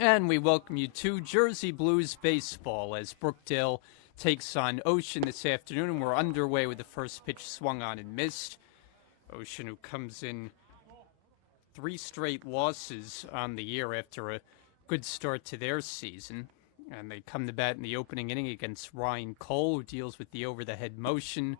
And we welcome you to Jersey Blues Baseball as Brookdale takes on Ocean this afternoon. And we're underway with the first pitch swung on and missed. Ocean, who comes in 3 straight losses on the year after a good start to their season. And they come to bat in the opening inning against Ryan Cole, who deals with the over-the-head motion.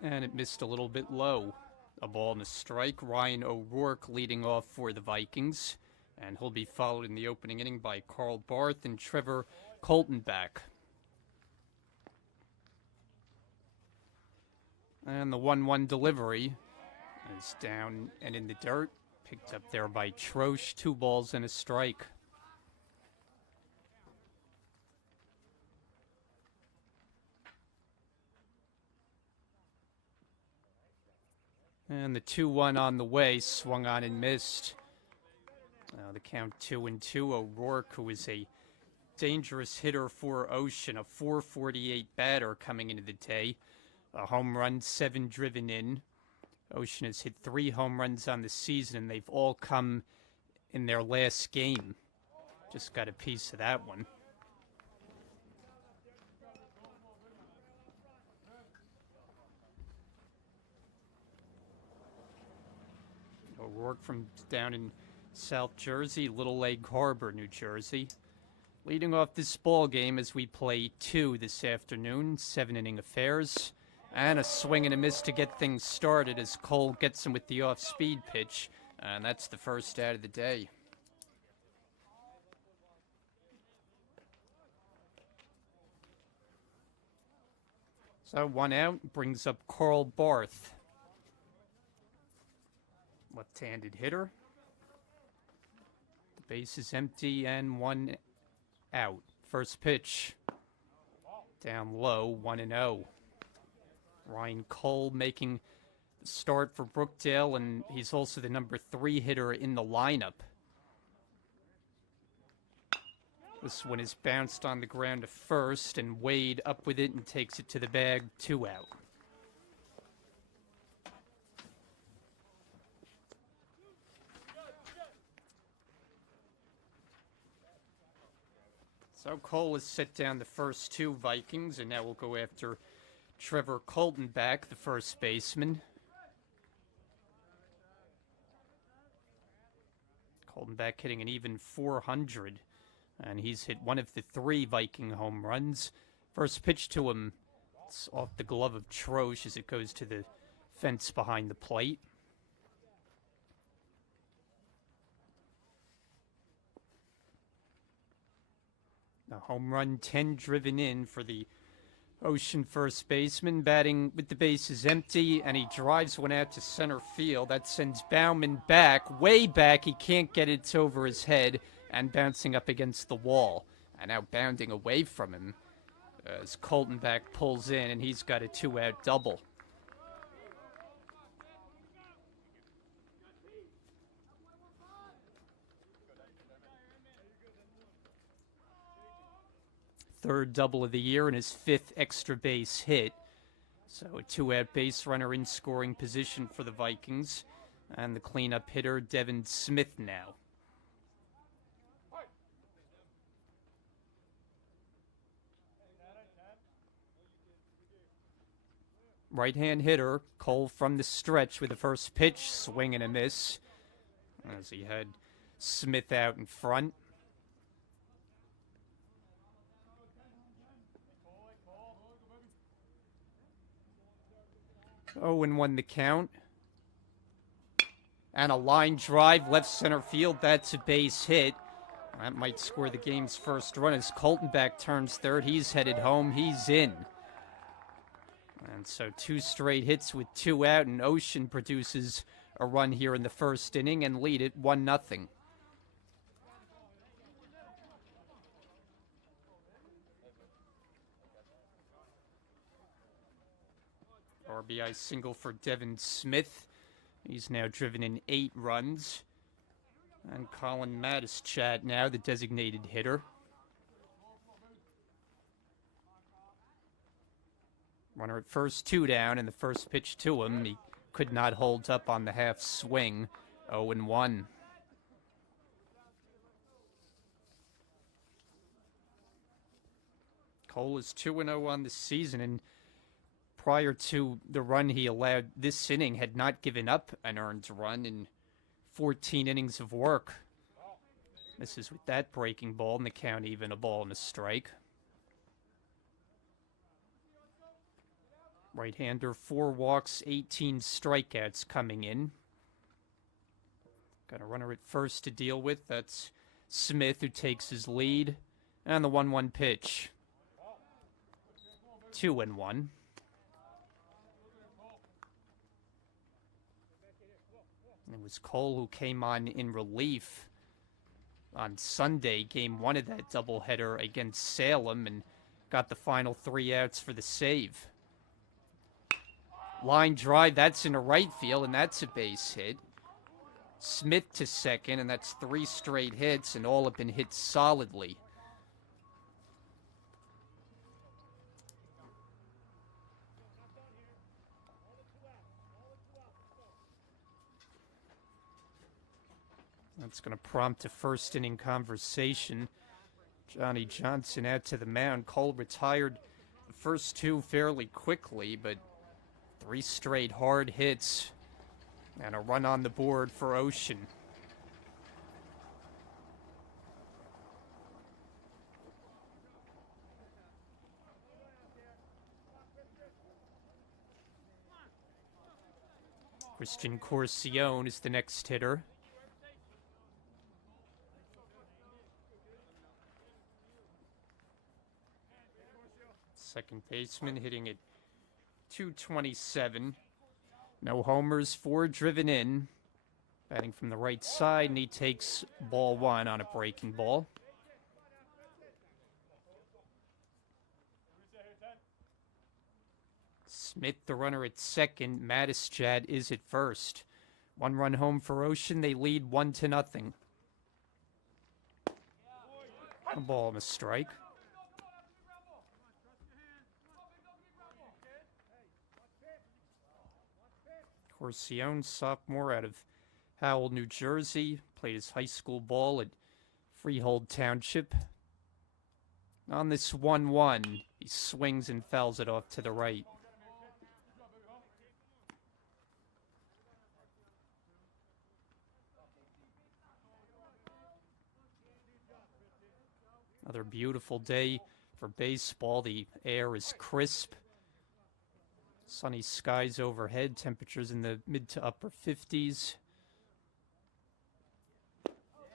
And it missed a little bit low. A ball and a strike. Ryan O'Rourke leading off for the Vikings. And he'll be followed in the opening inning by Carl Barth and Trevor Coltonback. And the 1-1 delivery is down and in the dirt. Picked up there by Troche. 2 balls and a strike. And the 2-1 on the way, swung on and missed. The count 2-2. O'Rourke, who is a dangerous hitter for Ocean, a .448 batter coming into the day. A home run, 7 driven in. Ocean has hit 3 home runs on the season, and they've all come in their last game. Just got a piece of that one. O'Rourke from down in South Jersey, Little Lake Harbor, New Jersey. Leading off this ball game as we play 2 this afternoon, 7-inning affairs. And a swing and a miss to get things started as Cole gets him with the off-speed pitch. And that's the first out of the day. So 1 out brings up Carl Barth. Left-handed hitter. The base is empty and 1 out. First pitch. Down low, 1-0. Ryan Cole making the start for Brookdale, and he's also the number 3 hitter in the lineup. This one is bounced on the ground to first, and Wade up with it and takes it to the bag, 2 out. So Cole has set down the first 2 Vikings, and now we'll go after Trevor Coltonback, the first baseman. Coltonback hitting an even .400, and he's hit 1 of the 3 Viking home runs. First pitch to him, it's off the glove of Troche as it goes to the fence behind the plate. A home run, 10 driven in for the Ocean first baseman, batting with the bases empty, and he drives one out to center field. That sends Bauman back, way back. He can't get it. It's over his head and bouncing up against the wall. And now bounding away from him as Coltonback pulls in, and he's got a 2-out double. Third double of the year and his 5th extra base hit. So a 2-out base runner in scoring position for the Vikings. And the cleanup hitter, Devin Smith now. Right-hand hitter, Cole from the stretch with the first pitch, swing and a miss. As he had Smith out in front. 0-1 the count. And a line drive, left center field. That's a base hit. That might score the game's first run as Coltonback turns third. He's headed home. He's in. And so 2 straight hits with 2 out, and Ocean produces a run here in the first inning and lead it 1-0. RBI single for Devin Smith. He's now driven in 8 runs. And Colin Matischat now, the designated hitter. Runner at first, 2 down, and the first pitch to him, he could not hold up on the half swing. 0-1. Cole is 2-0 on the season, and prior to the run he allowed this inning, had not given up an earned run in 14 innings of work. Misses with that breaking ball, and the count even, a ball and a strike. Right-hander, 4 walks, 18 strikeouts coming in. Got a runner at first to deal with. That's Smith, who takes his lead. And the 1-1 pitch. 2-1. It was Cole who came on in relief on Sunday, game 1 of that doubleheader against Salem, and got the final 3 outs for the save. Line drive, that's into right field, and that's a base hit. Smith to second, and that's 3 straight hits, and all have been hit solidly. That's going to prompt a first inning conversation. Johnny Johnson out to the mound. Cole retired the first 2 fairly quickly, but 3 straight hard hits and a run on the board for Ocean. Christian Corcione is the next hitter. Second baseman hitting at .227. No homers, 4 driven in. Batting from the right side, and he takes ball 1 on a breaking ball. Smith, the runner at second. Matischad is at first. 1 run home for Ocean. They lead 1-0. A ball and a strike. Corcione, sophomore out of Howell, New Jersey. Played his high school ball at Freehold Township. On this 1-1, he swings and fouls it off to the right. Another beautiful day for baseball. The air is crisp. Sunny skies overhead, temperatures in the mid to upper 50s.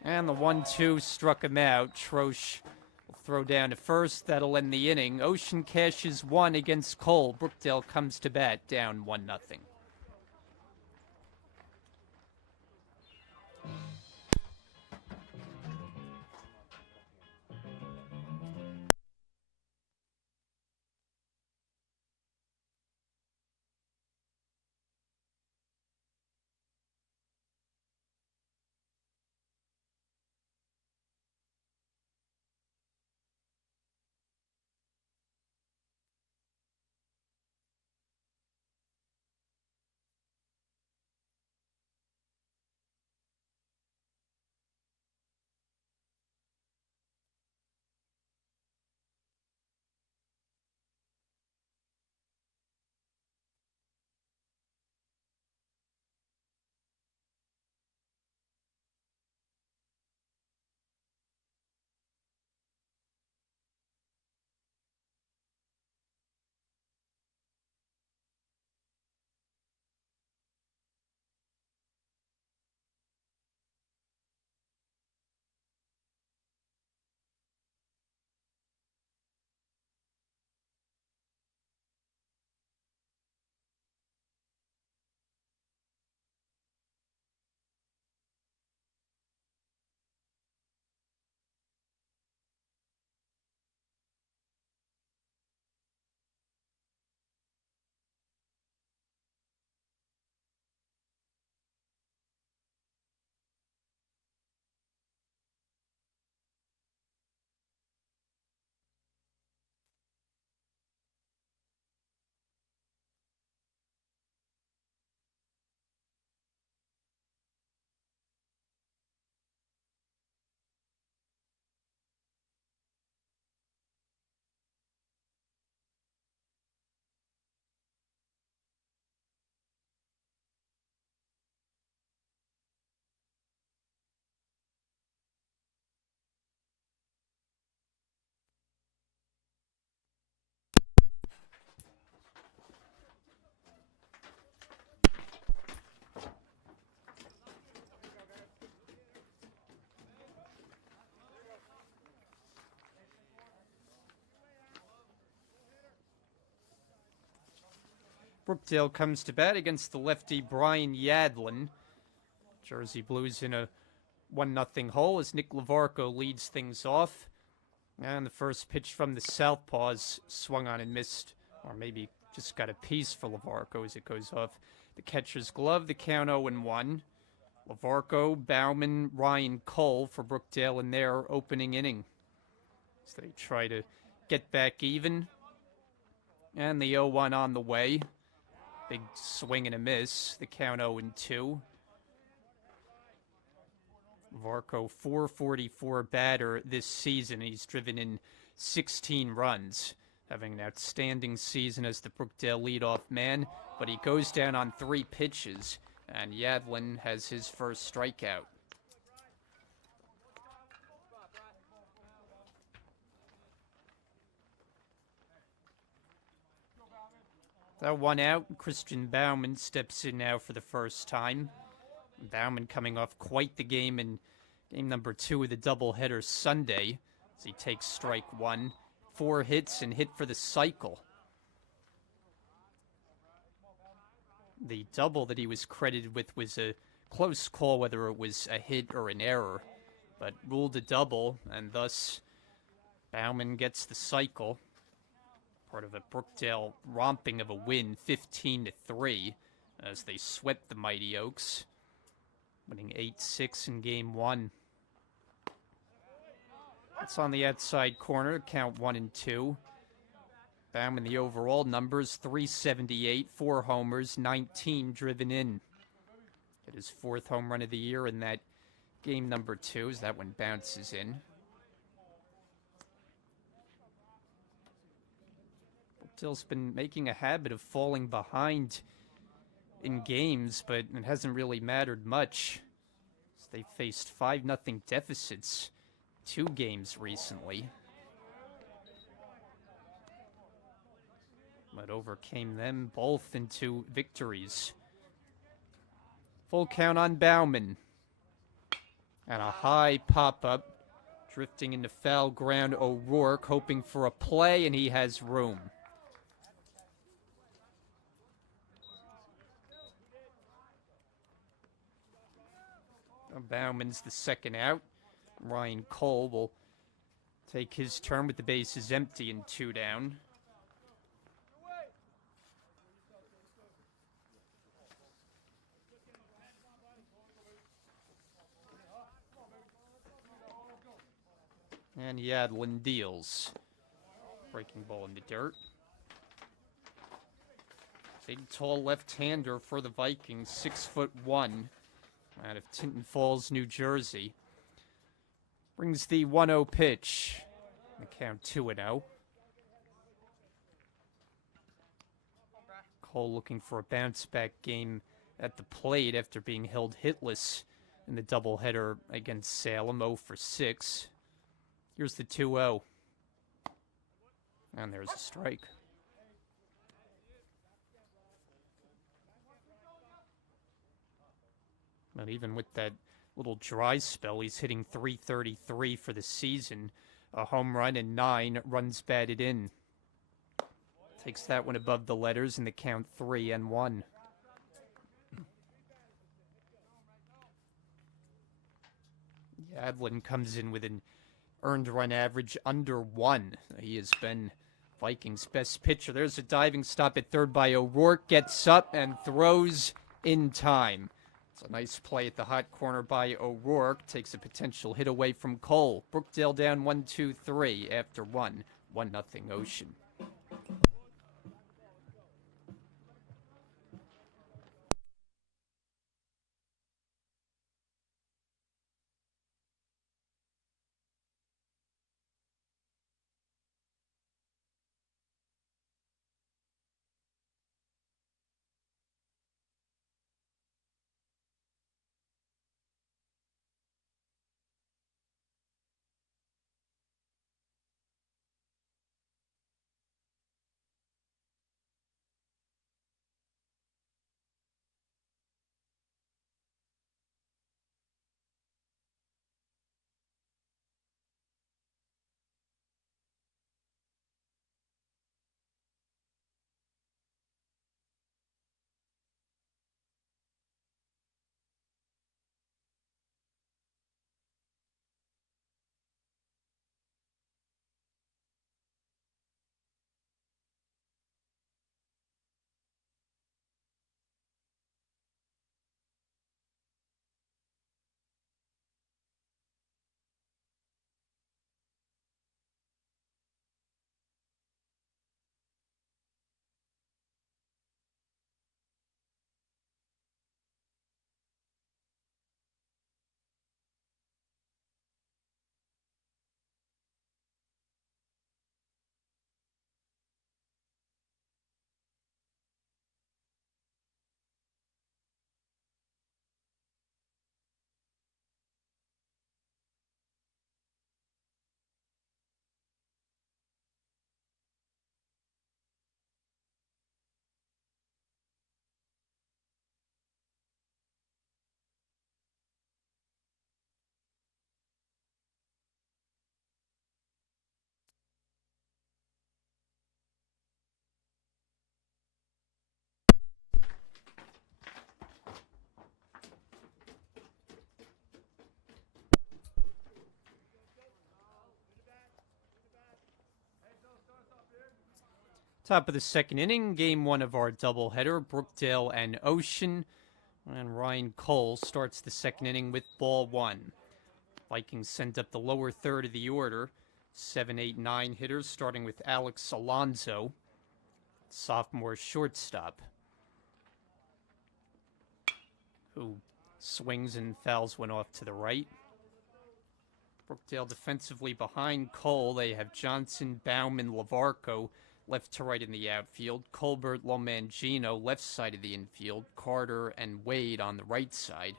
And the 1-2 struck him out. Troche will throw down to first. That'll end the inning. Ocean cashes 1 against Cole. Brookdale comes to bat, down 1-0. Brookdale comes to bat against the lefty Brian Yadlin. Jersey Blues in a 1-0 hole as Nick Lavarco leads things off. And the first pitch from the southpaw is swung on and missed, or maybe just got a piece for Lavarco as it goes off the catcher's glove. The count 0-1. Lavarco, Bauman, Ryan Cole for Brookdale in their opening inning. So they try to get back even. And the 0-1 on the way. Big swing and a miss. The count 0-2. Lavarco, .444 batter this season. He's driven in 16 runs, having an outstanding season as the Brookdale leadoff man. But he goes down on 3 pitches, and Yadlin has his first strikeout. That 1 out, Christian Bauman steps in now for the first time. Bauman coming off quite the game in game number 2 of the doubleheader Sunday as he takes strike 1. 4 hits and hit for the cycle. The double that he was credited with was a close call whether it was a hit or an error, but ruled a double, and thus Bauman gets the cycle. Part of a Brookdale romping of a win, 15-3, as they swept the Mighty Oaks, winning 8-6 in game 1. It's on the outside corner, count 1-2. Bauman, the overall numbers, 378, 4 homers, 19 driven in. Hit his 4th home run of the year in that game number 2, as that one bounces in. Brookdale's been making a habit of falling behind in games, but it hasn't really mattered much. They faced 5-0 deficits 2 games recently, but overcame them both into victories. Full count on Bauman. And a high pop-up, drifting into foul ground. O'Rourke hoping for a play, and he has room. Bauman's the second out. Ryan Cole will take his turn with the bases empty and 2 down. And Yadlin deals. Breaking ball in the dirt. Big, tall left-hander for the Vikings, 6'1", out of Tinton Falls, New Jersey. Brings the 1-0 pitch. The count 2-0. Cole looking for a bounce-back game at the plate after being held hitless in the doubleheader against Salem, 0 for 6. Here's the 2-0. And there's a strike. But even with that little dry spell, he's hitting .333 for the season. A home run and 9 runs batted in. Takes that one above the letters in the count 3-1. Yadlin comes in with an earned run average under 1. He has been Vikings' best pitcher. There's a diving stop at third by O'Rourke. Gets up and throws in time. It's a nice play at the hot corner by O'Rourke. Takes a potential hit away from Cole. Brookdale down 1-2-3 after 1-0 Ocean. Top of the second inning, game one of our doubleheader, Brookdale and Ocean. And Ryan Cole starts the second inning with ball one. Vikings send up the lower third of the order. 7, 8, 9 hitters, starting with Alex Alonso, sophomore shortstop, who swings and fouls one off to the right. Brookdale defensively behind Cole. They have Johnson, Bauman, Lavarco left to right in the outfield. Colbert, Lomangino left side of the infield. Carter and Wade on the right side.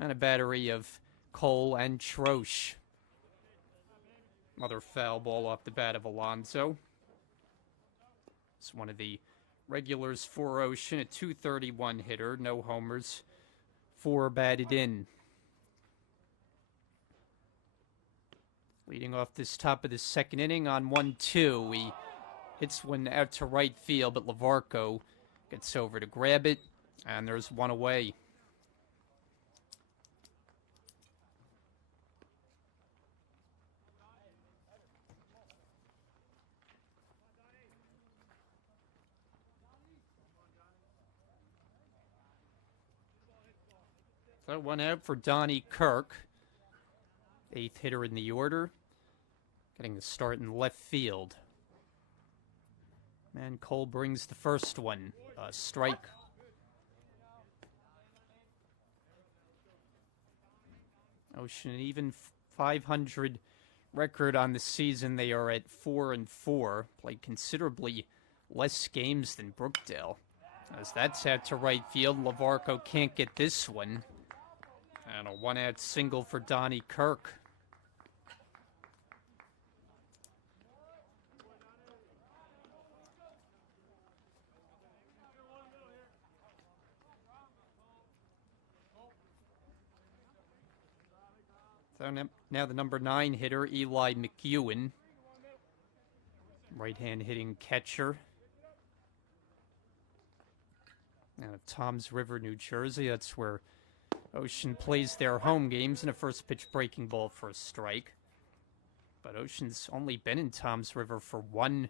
And a battery of Cole and Troche. Another foul ball off the bat of Alonso. It's one of the regulars for Ocean, a .231 hitter, no homers, 4 batted in. Leading off this top of the second inning on 1-2. He hits one out to right field, but Lavarco gets over to grab it, and there's one away. So one out for Donnie Kirk, 8th hitter in the order, getting the start in left field. And Cole brings the first one, a strike. Ocean, an even 500 record on the season. They are at 4-4, played considerably less games than Brookdale. As that's out to right field, Lavarco can't get this one. And a one-out single for Donnie Kirk. So now the number 9 hitter, Eli McEwen. Right-hand hitting catcher. Out of Toms River, New Jersey. That's where Ocean plays their home games, in a first pitch breaking ball for a strike. But Ocean's only been in Toms River for one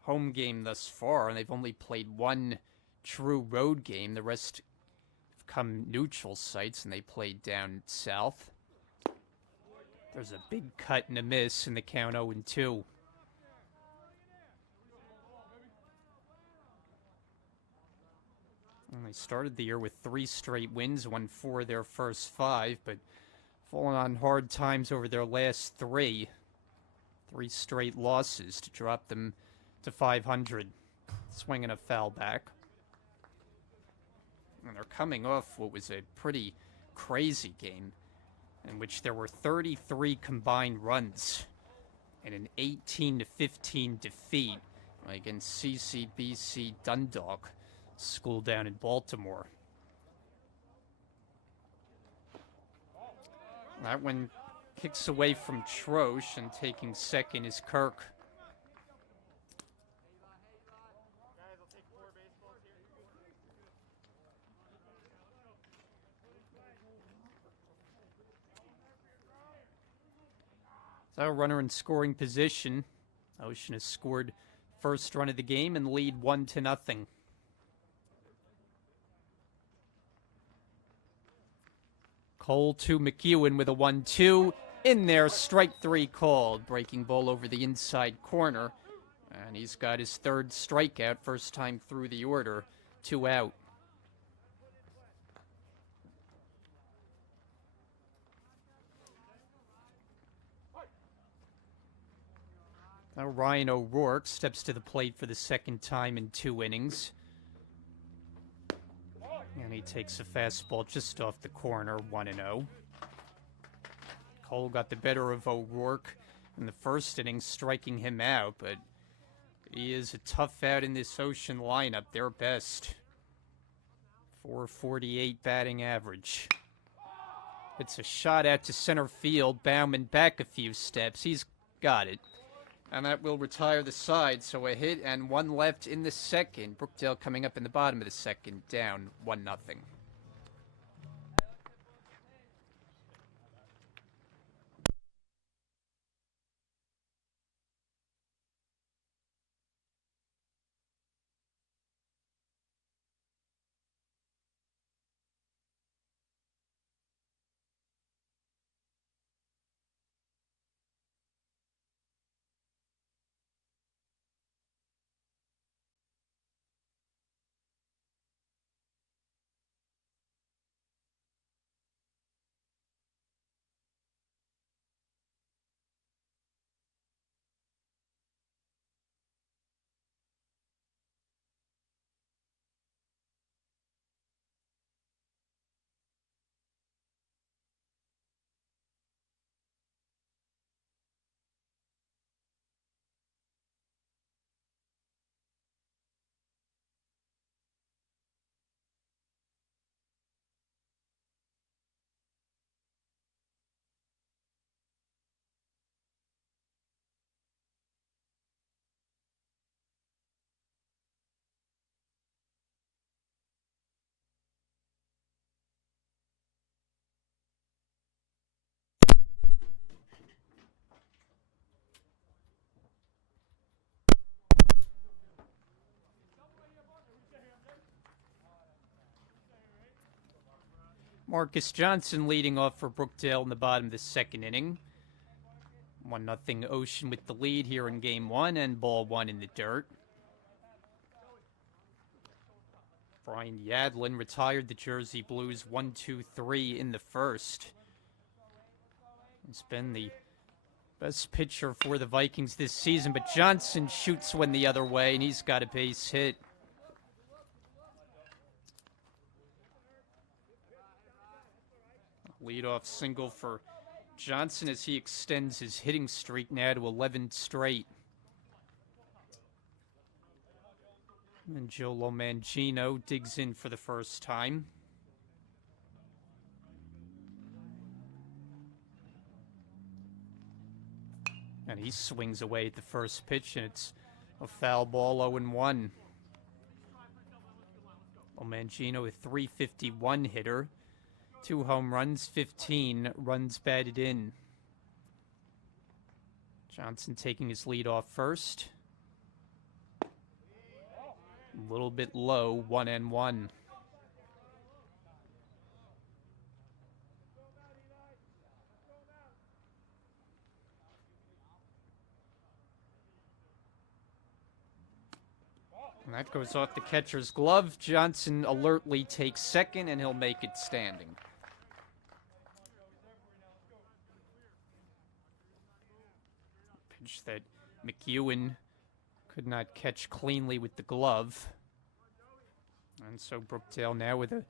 home game thus far, and they've only played one true road game. The rest have come neutral sites, and they played down south. There's a big cut and a miss in the count 0-2. And they started the year with 3 straight wins, won 4 of their first 5, but fallen on hard times over their last 3. 3 straight losses to drop them to 500. Swinging a foul back. And they're coming off what was a pretty crazy game in which there were 33 combined runs in an 18-15 defeat against CCBC Dundalk School down in Baltimore. That one kicks away from Troche, and taking second is Kirk. So runner in scoring position. Ocean has scored first run of the game and lead 1-0. Cole to McEwen with a 1-2. In there, strike 3 called. Breaking ball over the inside corner. And he's got his 3rd strikeout, first time through the order. 2 out. Now Ryan O'Rourke steps to the plate for the 2nd time in 2 innings. And he takes a fastball just off the corner, 1-0. Cole got the better of O'Rourke in the first inning, striking him out, but he is a tough out in this Ocean lineup, their best. .448 batting average. It's a shot out to center field. Bauman back a few steps. He's got it. And that will retire the side, so a hit and 1 left in the second. Brookdale coming up in the bottom of the second, down 1-0. Marcus Johnson leading off for Brookdale in the bottom of the second inning. 1-0 Ocean with the lead here in game one, and ball one in the dirt. Brian Yadlin retired the Jersey Blues 1-2-3 in the first. He's been the best pitcher for the Vikings this season, but Johnson shoots one the other way, and he's got a base hit. Leadoff single for Johnson as he extends his hitting streak now to 11 straight. And Joe Lomangino digs in for the first time. And he swings away at the first pitch, and it's a foul ball, 0-1. Lomangino, a .351 hitter. 2 home runs, 15 runs batted in. Johnson taking his lead off first. A little bit low, 1-1. And that goes off the catcher's glove. Johnson alertly takes second, and he'll make it standing. Pitch that McEwen could not catch cleanly with the glove. And so Brookdale now with a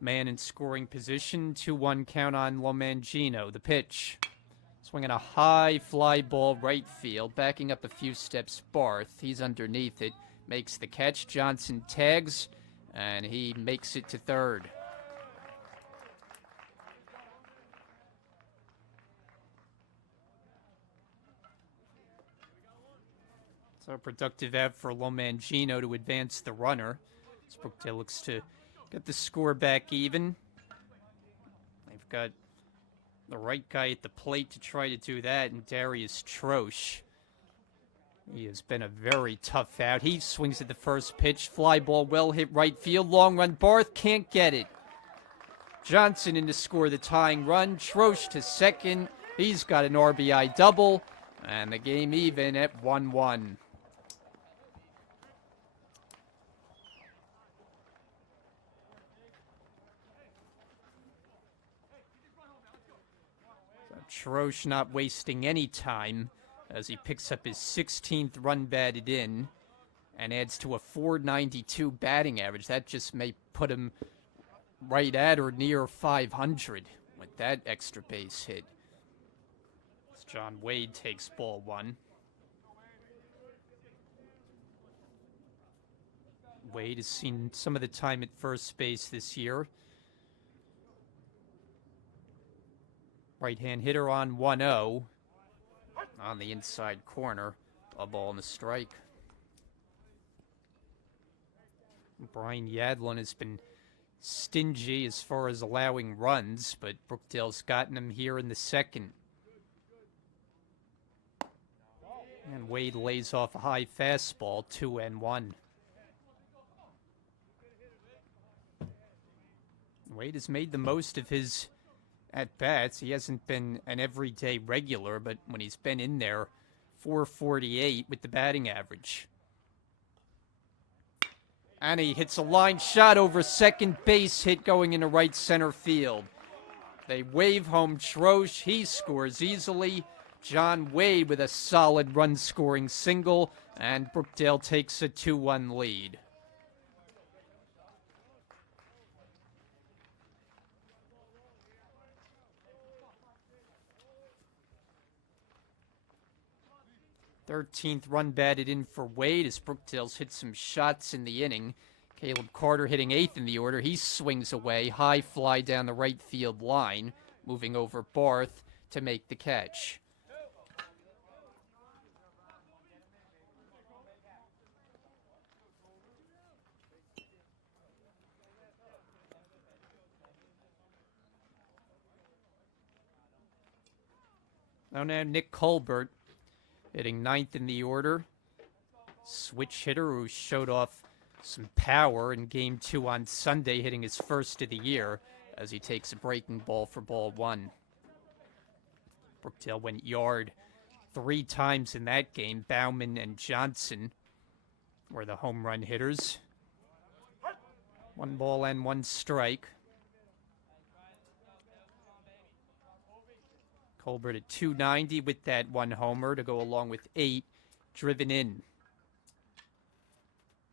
man in scoring position. 2-1 count on Lomangino. The pitch. Swinging a high fly ball right field. Backing up a few steps, Barth. He's underneath it. Makes the catch. Johnson tags, and he makes it to third. So a productive out for Lomangino to advance the runner. As Brookdale looks to get the score back even. They've got the right guy at the plate to try to do that, and Darius Troche. He has been a very tough out. He swings at the first pitch. Fly ball well hit right field. Long run. Barth can't get it. Johnson in to score the tying run. Troche to second. He's got an RBI double. And the game even at 1-1. Troche not wasting any time as he picks up his 16th run batted in and adds to a .492 batting average. That just may put him right at or near 500 with that extra base hit. As John Wade takes ball one. Wade has seen some of the time at first base this year. Right-hand hitter on 1-0. On the inside corner, a ball and a strike. Brian Yadlin has been stingy as far as allowing runs, but Brookdale's gotten him here in the second. And Wade lays off a high fastball, 2-1. Wade has made the most of his at-bats. He hasn't been an everyday regular, but when he's been in there, .448 with the batting average. And he hits a line shot over second base, hit going into right center field. They wave home Troche. He scores easily. John Wade with a solid run-scoring single, and Brookdale takes a 2-1 lead. Thirteenth run batted in for Wade as Brookdale's hit some shots in the inning. Caleb Carter hitting 8th in the order. He swings away. High fly down the right field line. Moving over Barth to make the catch. Now Nick Colbert hitting 9th in the order. Switch hitter who showed off some power in Game 2 on Sunday, hitting his first of the year. as he takes a breaking ball for ball one. Brookdale went yard 3 times in that game. Bauman and Johnson were the home run hitters. 1 ball and 1 strike. Colbert at 290 with that 1 homer to go along with 8 driven in.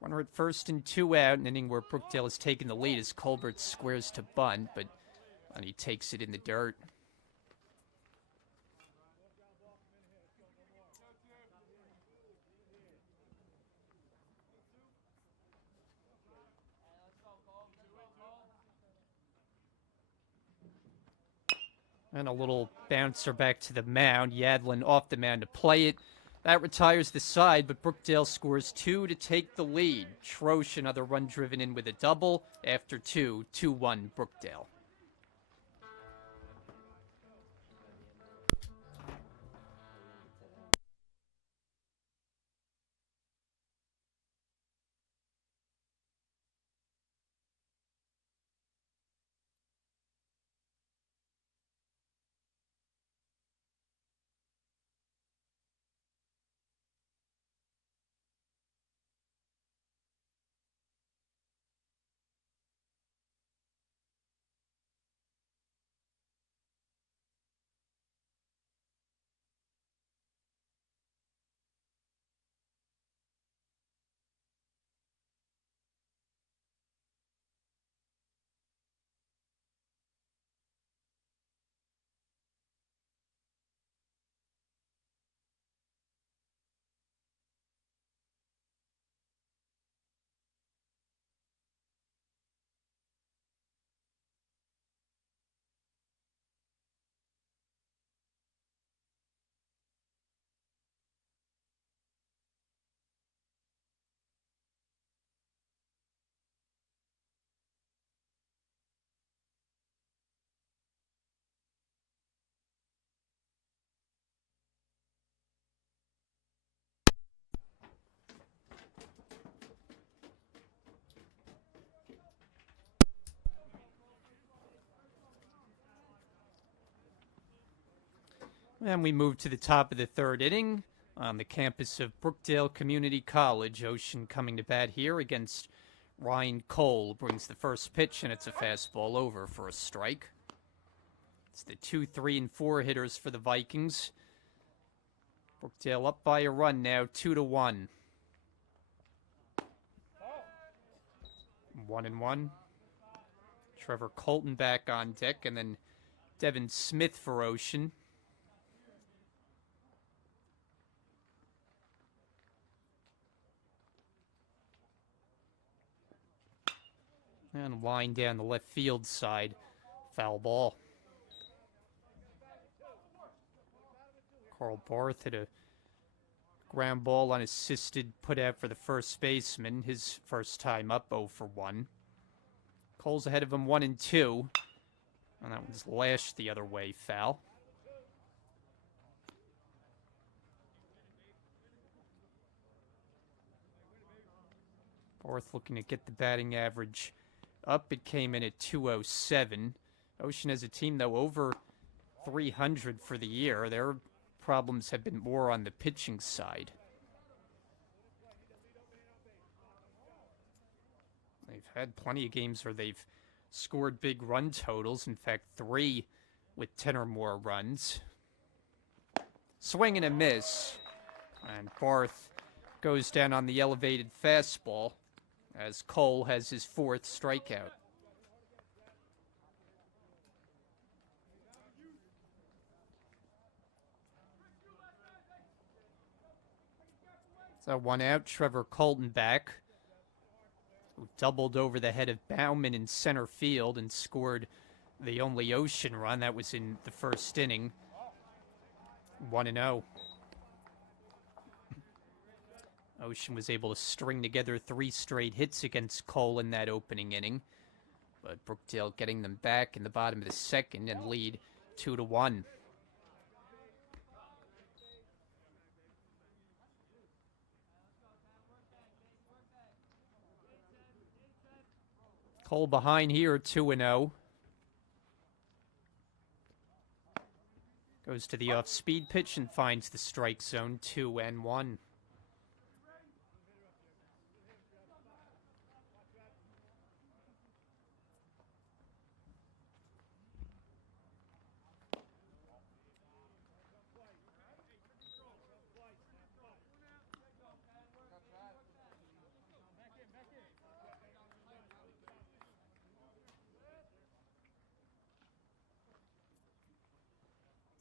Runner at first and 2 out, an inning where Brookdale has taken the lead as Colbert squares to bunt, but he takes it in the dirt. And a little bouncer back to the mound. Yadlin off the mound to play it. That retires the side, but Brookdale scores 2 to take the lead. Troche, another run driven in with a double. After 2, 2-1 Brookdale. And we move to the top of the 3rd inning on the campus of Brookdale Community College. Ocean coming to bat here against Ryan Cole. Brings the first pitch, and it's a fastball over for a strike. It's the 2, 3, and 4 hitters for the Vikings. Brookdale up by a run now, 2-1. 1-1. Trevor Colton back on deck, and then Devin Smith for Ocean. And line down the left field side. Foul ball. Carl Barth hit a ground ball unassisted, put out for the first baseman. His first time up, 0 for 1. Cole's ahead of him 1-2. And that one's lashed the other way, foul. Barth looking to get the batting average up. It came in at 207. Ocean as a team, though, over 300 for the year. Their problems have been more on the pitching side. They've had plenty of games where they've scored big run totals. In fact, 3 with 10 or more runs. Swing and a miss. And Barth goes down on the elevated fastball as Cole has his 4th strikeout. So 1 out, Trevor Colton back, who doubled over the head of Bauman in center field and scored the only Ocean run. That was in the 1st inning. 1-0. Ocean was able to string together 3 straight hits against Cole in that opening inning. But Brookdale getting them back in the bottom of the 2nd and lead 2-1. Cole behind here, 2-0. Goes to the off-speed pitch and finds the strike zone, 2-1.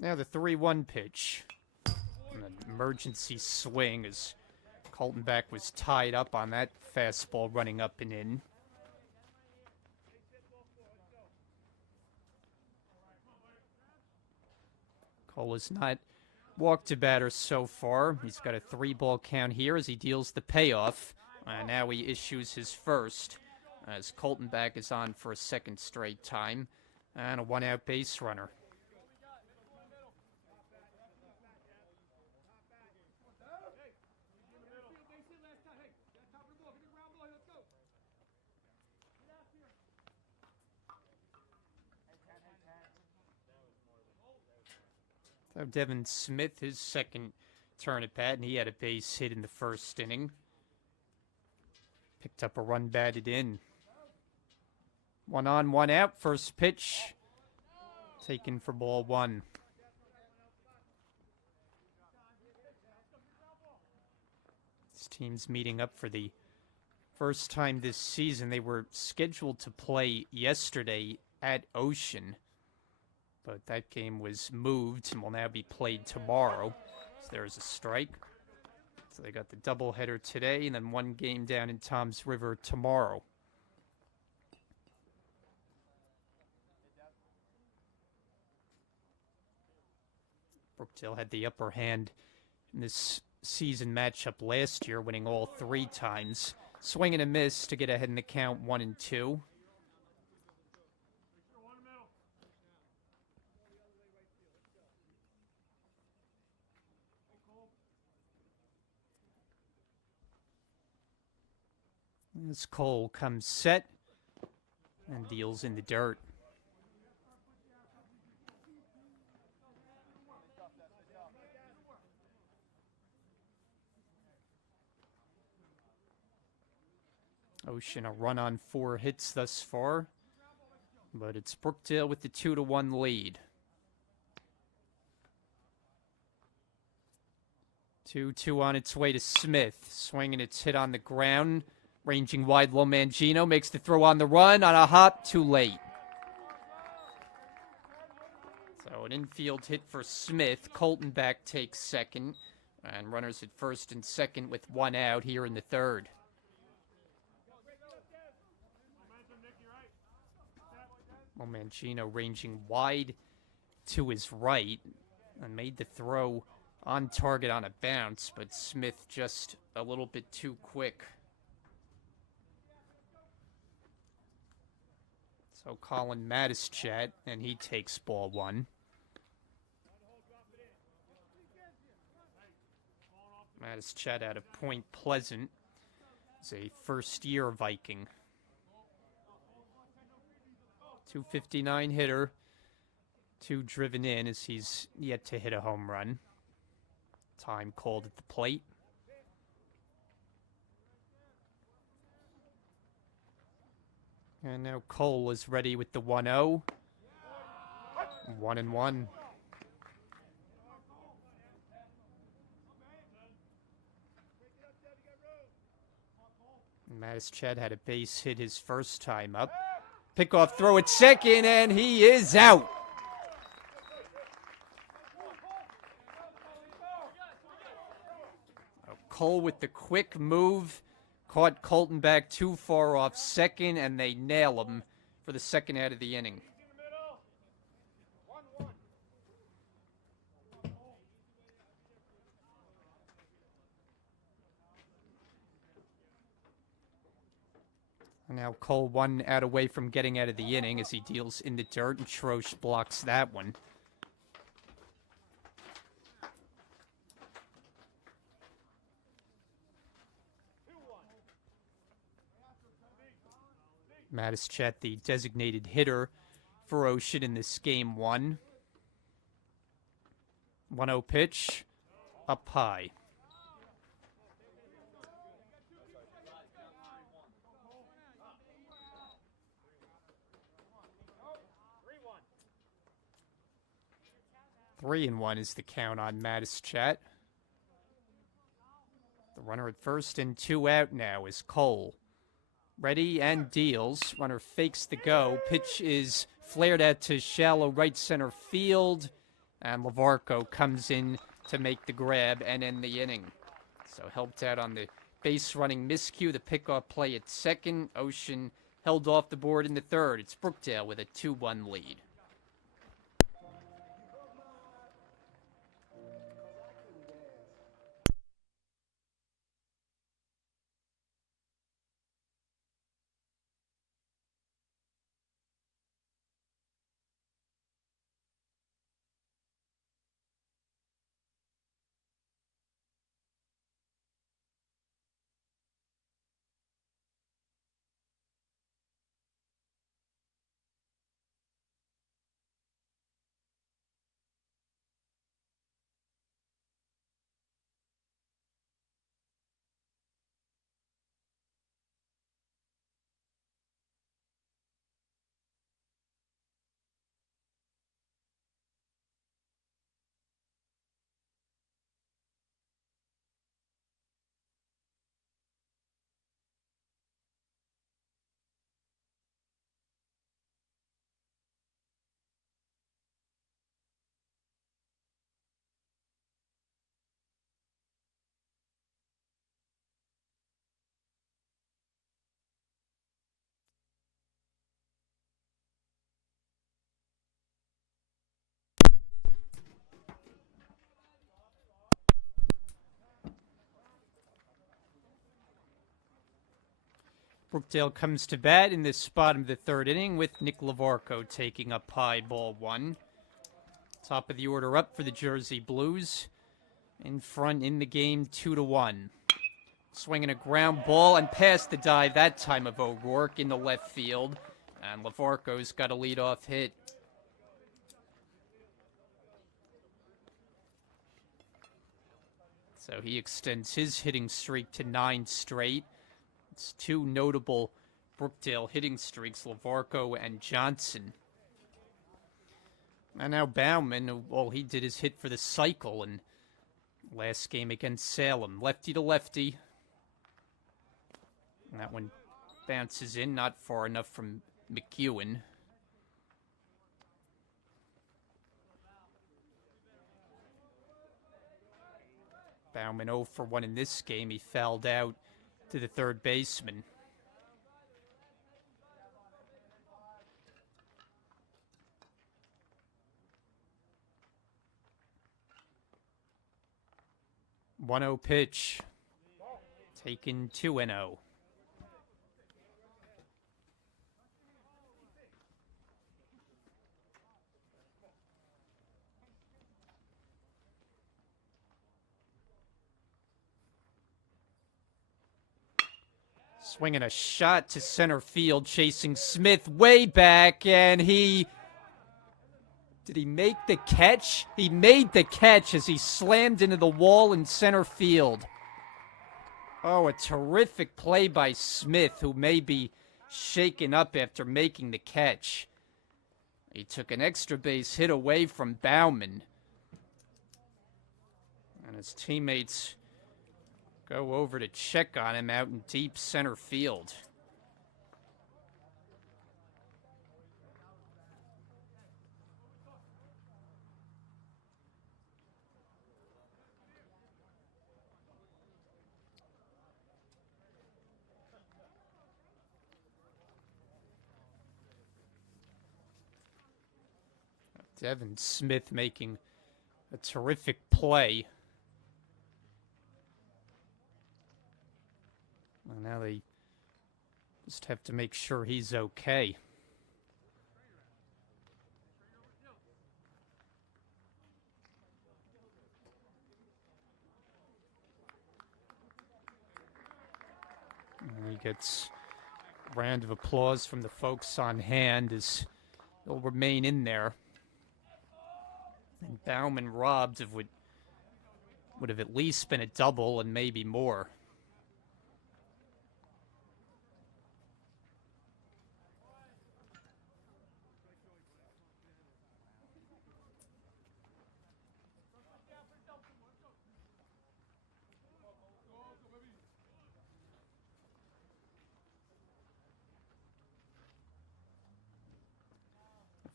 Now the 3-1 pitch. An emergency swing as Coltonback was tied up on that fastball running up and in. Cole has not walked a batter so far. He's got a 3-ball count here as he deals the payoff. Now he issues his first as Coltonback is on for a second straight time. And a 1-out base runner. So Devin Smith, his second turn at bat, and he had a base hit in the first inning. Picked up a run batted in. 1 on, 1 out. First pitch taken for ball 1. This team's meeting up for the first time this season. They were scheduled to play yesterday at Ocean, but that game was moved and will now be played tomorrow. So there's a strike. So they got the doubleheader today and then one game down in Toms River tomorrow. Brookdale had the upper hand in this season matchup last year, winning all 3 times. Swing and a miss to get ahead in the count, 1-2. As Cole comes set and deals in the dirt. Ocean a run on 4 hits thus far, but it's Brookdale with the 2-1 lead. 2-2 on its way to Smith. Swinging, it's hit on the ground. Ranging wide, low Mangino makes the throw on the run. On a hop, too late. So an infield hit for Smith. Coltonback takes second. And runners at first and second with 1 out here in the third. Mangino ranging wide to his right and made the throw on target on a bounce, but Smith just a little bit too quick. So Colin Matischat, and he takes ball 1. Matischat out of Point Pleasant is a first-year Viking. 259 hitter, 2 driven in as he's yet to hit a home run. Time called at the plate. And now Cole is ready with the 1-0. 1-1. Matischat had a base hit his first time up. Pickoff throw at second, and he is out. Cole with the quick move. Caught Coltonback too far off second, and they nail him for the second out of the inning. Now Cole 1 out away from getting out of the inning as he deals in the dirt, and Schroesch blocks that one. Matischat, the designated hitter for Ocean in this game 1. 1-0 pitch, up high. Three and one is the count on Mattis Chat. The runner at first and 2 out now is Cole. Ready and deals. Runner fakes the go. Pitch is flared out to shallow right center field. And Lavarco comes in to make the grab and end the inning. So helped out on the base running miscue. The pickoff play at second. Ocean held off the board in the third. It's Brookdale with a 2-1 lead. Brookdale comes to bat in this bottom of the third inning with Nick Lavarco taking up high, ball one. Top of the order up for the Jersey Blues. In front in the game, 2-1. Swinging a ground ball and past the dive that time of O'Rourke in the left field. And Lavarco's got a leadoff hit. So he extends his hitting streak to 9 straight. It's 2 notable Brookdale hitting streaks, Lavarco and Johnson. And now Bauman, all he did is hit for the cycle in last game against Salem. Lefty to lefty. And that one bounces in, not far enough from McEwen. Bauman 0 for 1 in this game. He fouled out to the third baseman. One-0 pitch. Taken 2-0. Swinging a shot to center field, chasing Smith way back, and did he make the catch? He made the catch as he slammed into the wall in center field. Oh, a terrific play by Smith, who may be shaken up after making the catch. He took an extra base hit away from Bauman. And his teammates go over to check on him out in deep center field. Devin Smith making a terrific play. Well, now they just have to make sure he's okay. And he gets a round of applause from the folks on hand as he'll remain in there. And Bauman robbed of what would have at least been a double and maybe more.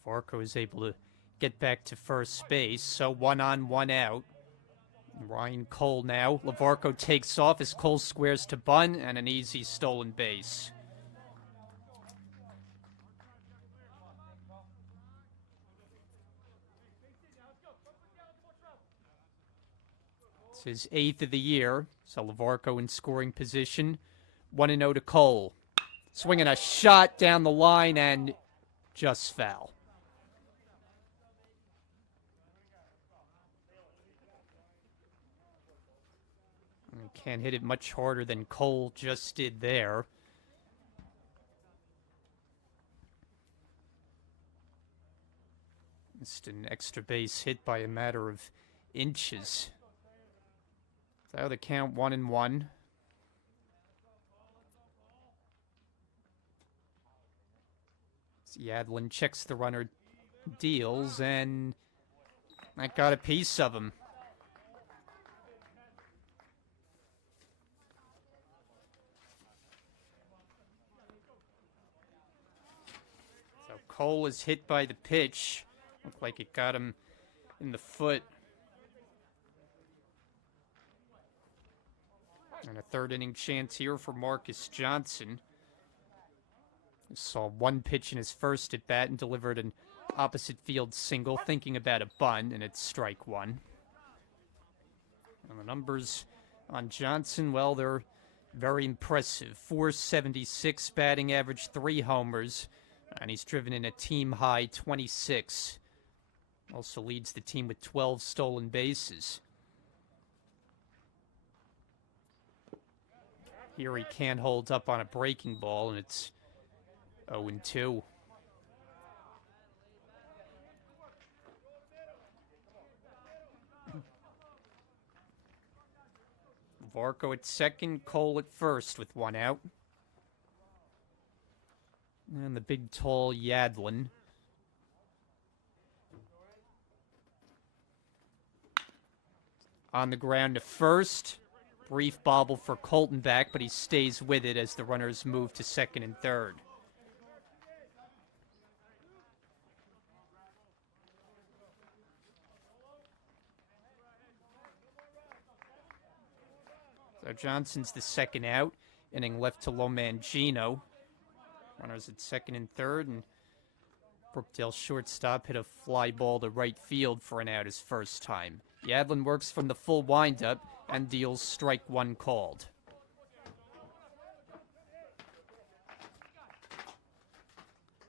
Varco is able to get back to first base, so 1 on, 1 out. Ryan Cole now. LaVarco takes off as Cole squares to bunt, and an easy stolen base. It's his 8th of the year, so LaVarco in scoring position. 1-0 to Cole. Swinging a shot down the line and just foul. Can't hit it much harder than Cole just did there. Missed an extra base hit by a matter of inches. So the count 1-1. Yadlin checks the runner, deals, and that got a piece of him. So Cole is hit by the pitch. Looked like it got him in the foot. And a third inning chance here for Marcus Johnson. He saw one pitch in his first at bat and delivered an opposite field single, thinking about a bunt, and it's strike one. And the numbers on Johnson, well, they're very impressive. .476 batting average, 3 homers, and he's driven in a team-high 26. Also leads the team with 12 stolen bases. Here he can't hold up on a breaking ball, and it's 0-2. Varco at second, Cole at first with 1 out. And the big, tall Yadlin. On the ground to first. Brief bobble for Colton back, but he stays with it as the runners move to second and third. So Johnson's the second out. Inning left to Lomangino. Runners at second and third, and Brookdale shortstop hit a fly ball to right field for an out his first time. Yadlin works from the full windup and deals strike one called.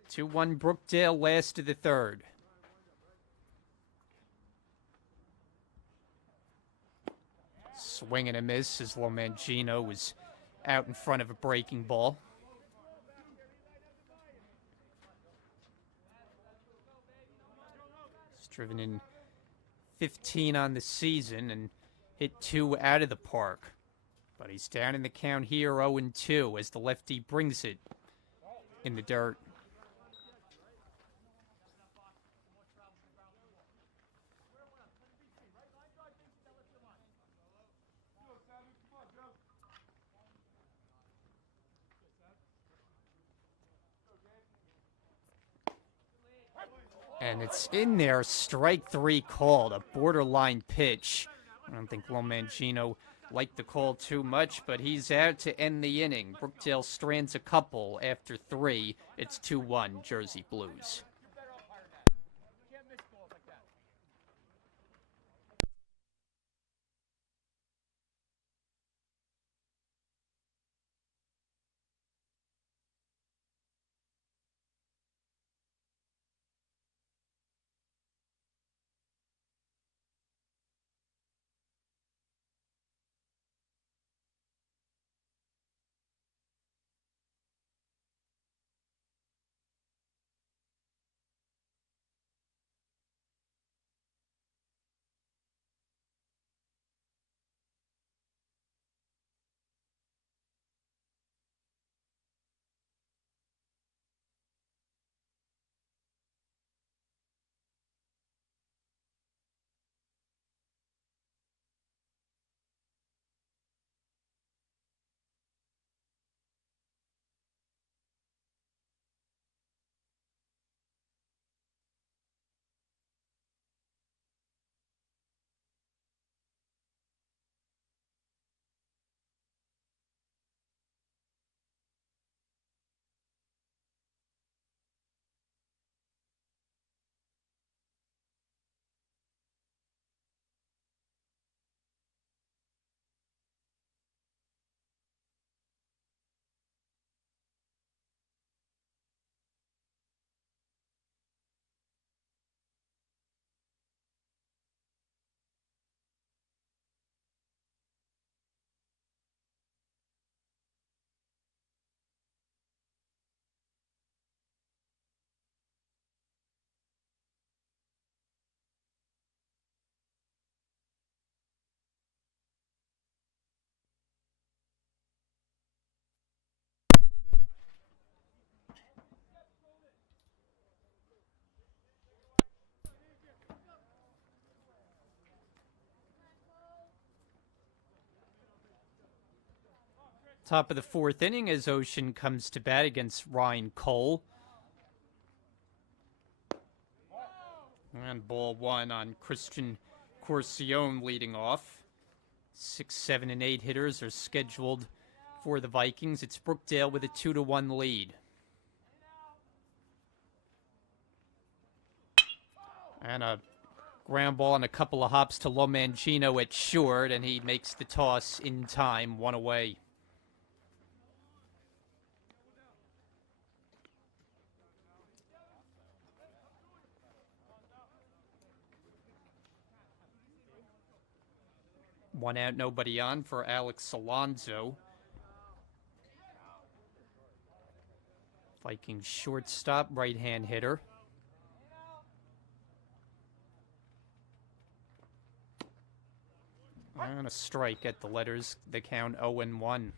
Two 2-1 Brookdale, last of the third. Swing and a miss as Lomangino was out in front of a breaking ball. He's driven in 15 on the season and hit 2 out of the park. But he's down in the count here, 0-2, as the lefty brings it in the dirt. And it's in there, strike 3 called, a borderline pitch. I don't think Lomangino liked the call too much, but he's out to end the inning. Brookdale strands a couple after 3. It's 2-1 Jersey Blues. Top of the fourth inning as Ocean comes to bat against Ryan Cole. And ball one on Christian Corcione leading off. 6, 7, and 8 hitters are scheduled for the Vikings. It's Brookdale with a 2-1 lead. And a ground ball and a couple of hops to Lomangino at short, and he makes the toss in time, 1 away. One out, nobody on for Alex Alonso. Vikings shortstop, right-hand hitter. And a strike at the letters. The count 0-1.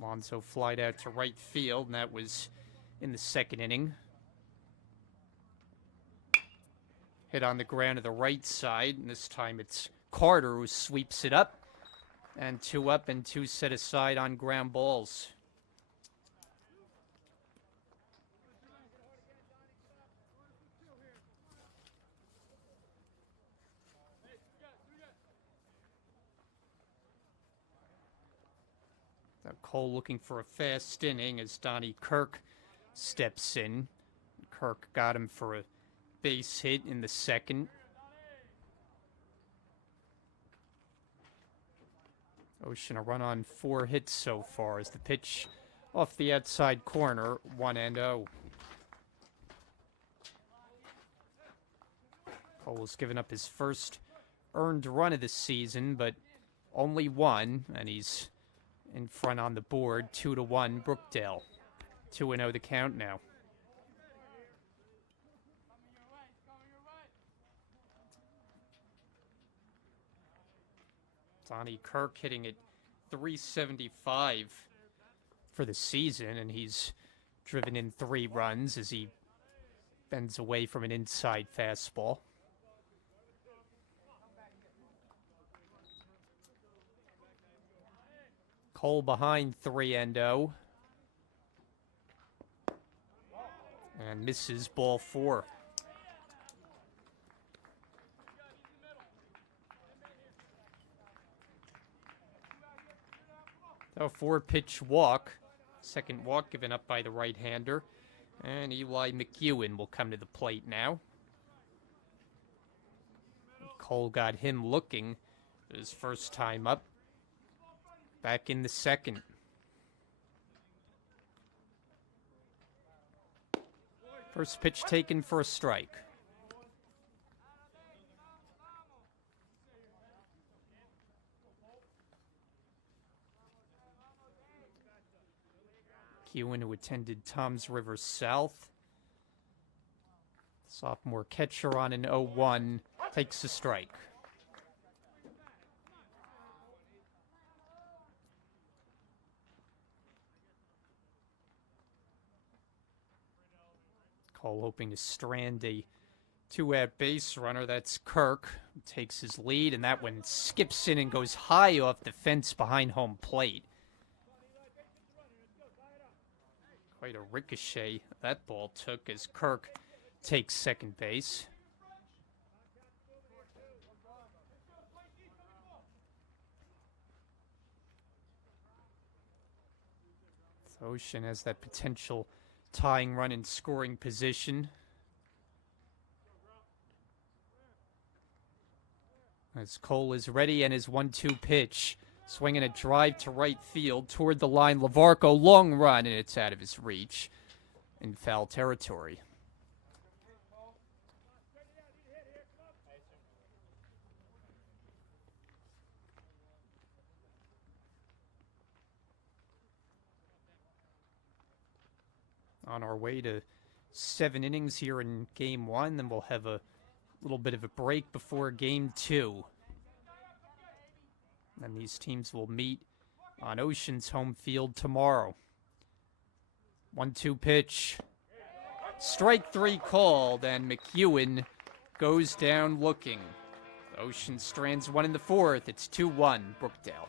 Alonso flied out to right field, and that was in the second inning. Hit on the ground to the right side, and this time it's Carter who sweeps it up. And 2 up and 2 set aside on ground balls. Cole looking for a fast inning as Donnie Kirk steps in. Kirk got him for a base hit in the second. Ocean a run on 4 hits so far as the pitch off the outside corner, 1-0. Cole has given up his first earned run of the season, but only 1, and he's in front on the board, 2-1 Brookdale. 2-0 the count now. Donnie Kirk hitting at .375 for the season, and he's driven in 3 runs as he bends away from an inside fastball. Cole behind 3-0. And misses ball 4. So 4-pitch walk. Second walk given up by the right-hander. And Eli McEwen will come to the plate now. Cole got him looking his first time up. Back in the second. First pitch taken for a strike. Kewen, who attended Toms River South. Sophomore catcher on an 0-1, takes a strike. Cole hoping to strand a 2-out base runner. That's Kirk, who takes his lead, and that one skips in and goes high off the fence behind home plate. Quite a ricochet that ball took as Kirk takes second base. So Ocean has that potential tying run in scoring position. As Cole is ready and his 1-2 pitch. Swinging a drive to right field toward the line. Lavarco, long run, and it's out of his reach in foul territory. On our way to 7 innings here in Game 1, then we'll have a little bit of a break before Game 2. And these teams will meet on Ocean's home field tomorrow. 1-2 pitch. Strike 3 called, and McEwen goes down looking. Ocean strands 1 in the 4th. It's 2-1 Brookdale.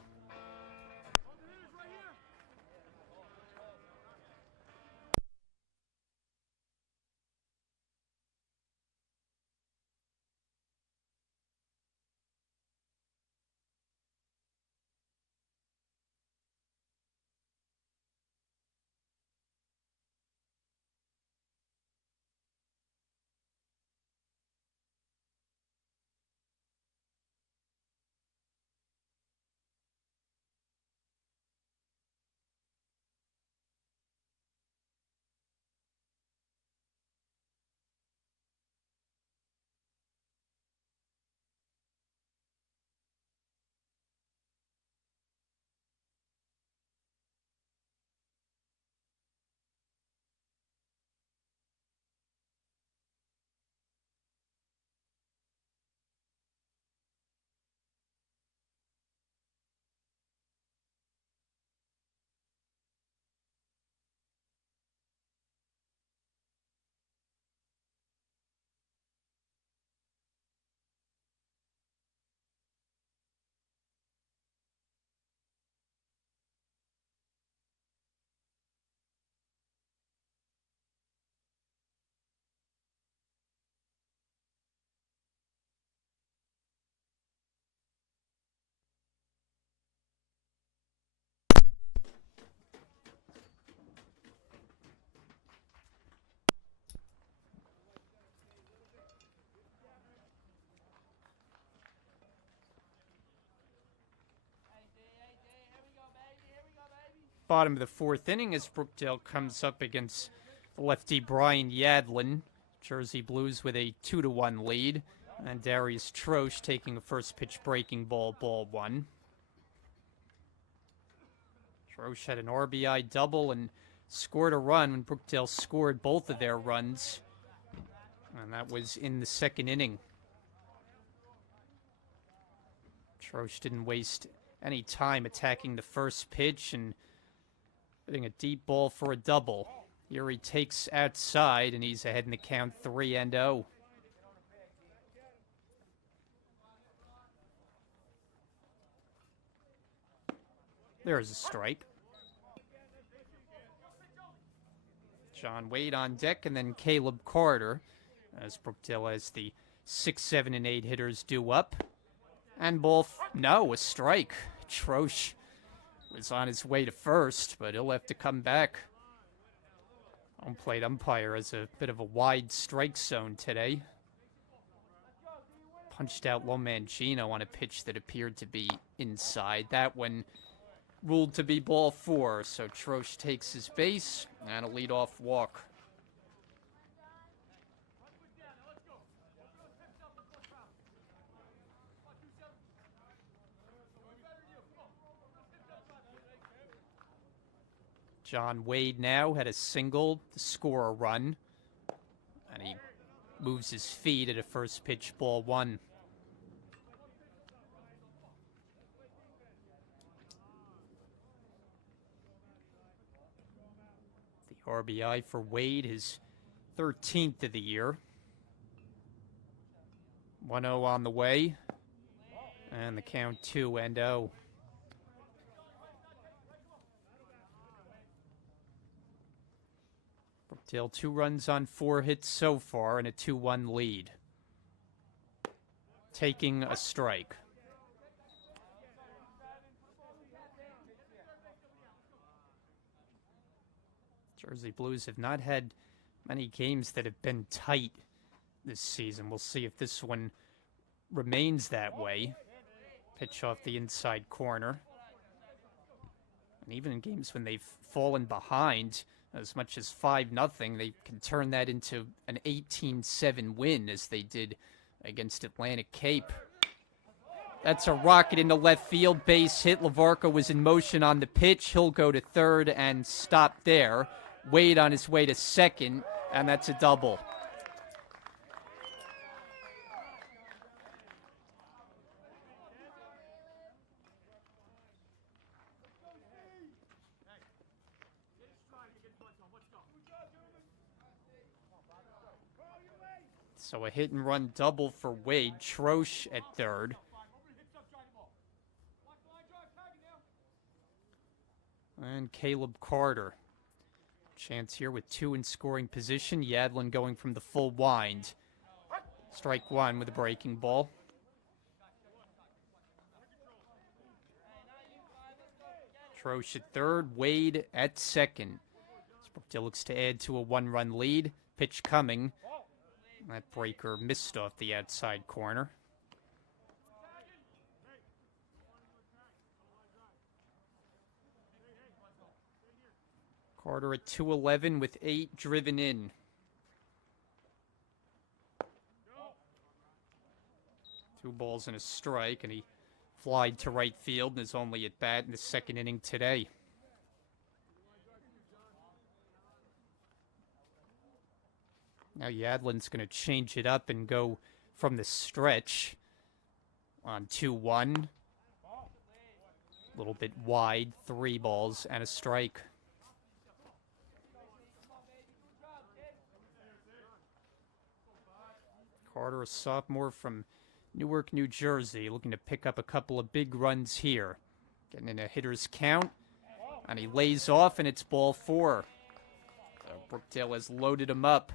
bottom of the fourth inning as Brookdale comes up against the lefty Brian Yadlin. Jersey Blues with a 2-1 lead. And Darius Troche taking a first pitch breaking ball, ball one. Troche had an RBI double and scored a run when Brookdale scored both of their runs. And that was in the second inning. Troche didn't waste any time attacking the first pitch and hitting a deep ball for a double. Here he takes outside, and he's ahead in the count 3-0. There's a strike. John Wade on deck, and then Caleb Carter, as Brookdale has the 6, 7, and 8 hitters due up. And a strike. Troche was on his way to first, but he'll have to come back. Home plate umpire has a bit of a wide strike zone today. Punched out Lomangino on a pitch that appeared to be inside. That one ruled to be ball 4, so Troche takes his base and a leadoff walk. John Wade now had a single to score a run, and he moves his feet at a first pitch, ball 1. The RBI for Wade, his 13th of the year. 1-0 on the way, and the count 2-0. Brookdale 2 runs on 4 hits so far and a 2-1 lead. Taking a strike. Jersey Blues have not had many games that have been tight this season. We'll see if this one remains that way. Pitch off the inside corner. And even in games when they've fallen behind as much as 5-0, they can turn that into an 18-7 win as they did against Atlantic Cape. That's a rocket into left field, base hit. Lavarca was in motion on the pitch. He'll go to third and stop there. Wade on his way to second, and that's a double. So a hit and run double for Wade. Troche at third. And Caleb Carter. Chance here with 2 in scoring position. Yadlin going from the full wind. Strike 1 with a breaking ball. Troche at third. Wade at second. Brookdale looks to add to a 1-run lead. Pitch coming. That breaker missed off the outside corner. Carter at 211 with 8 driven in. Two balls and a strike, and he flied to right field and is only at bat in the second inning today. Now Yadlin's going to change it up and go from the stretch on 2-1. A little bit wide, 3 balls and a strike. Carter, a sophomore from Newark, New Jersey, looking to pick up a couple of big runs here. Getting in a hitter's count, and he lays off, and it's ball 4. So Brookdale has loaded him up.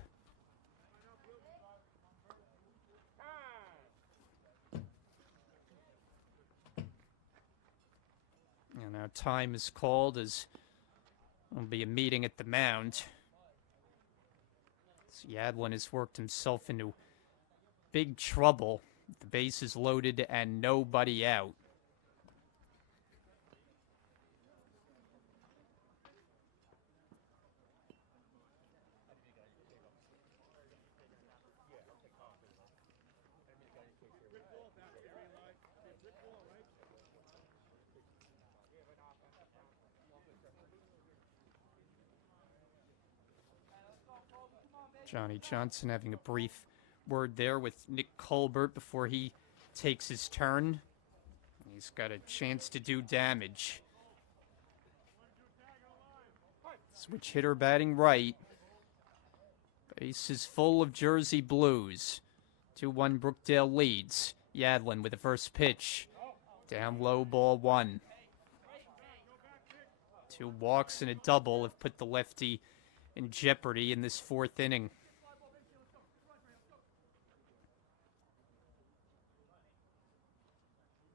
And now time is called as there'll be a meeting at the mound. So Yadlin has worked himself into big trouble. The base is loaded and nobody out. Johnny Johnson having a brief word there with Nick Colbert before he takes his turn. He's got a chance to do damage. Switch hitter batting right. Base is full of Jersey Blues. 2-1 Brookdale leads. Yadlin with the first pitch. Down low, ball one. 2 walks and a double have put the lefty in jeopardy in this 4th inning.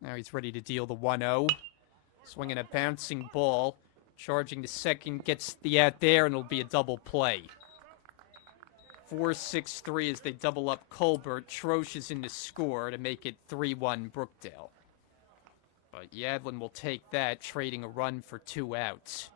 Now he's ready to deal the 1-0. Swinging a bouncing ball. Charging to second. Gets the out there, and it'll be a double play. 4-6-3 as they double up Colbert. Troche is in to score to make it 3-1 Brookdale. But Yadlin will take that, trading a run for 2 outs.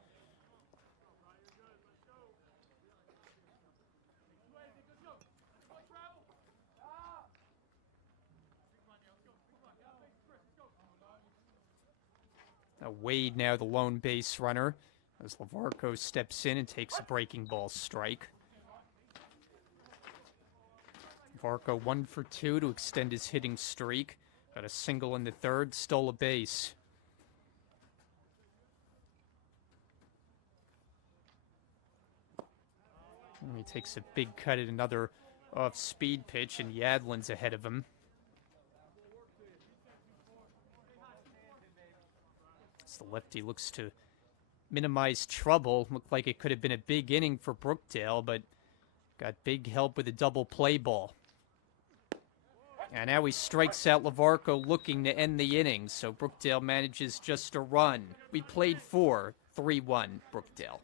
Wade now the lone base runner as Lavarco steps in and takes a breaking ball strike. Lavarco 1 for 2 to extend his hitting streak. Got a single in the 3rd, stole a base. And he takes a big cut at another off-speed pitch, and Yadlin's ahead of him. The lefty looks to minimize trouble. Looked like it could have been a big inning for Brookdale, but got big help with a double play ball. And now he strikes out Lavarco looking to end the inning, so Brookdale manages just a run. We played 4, 3-1 Brookdale.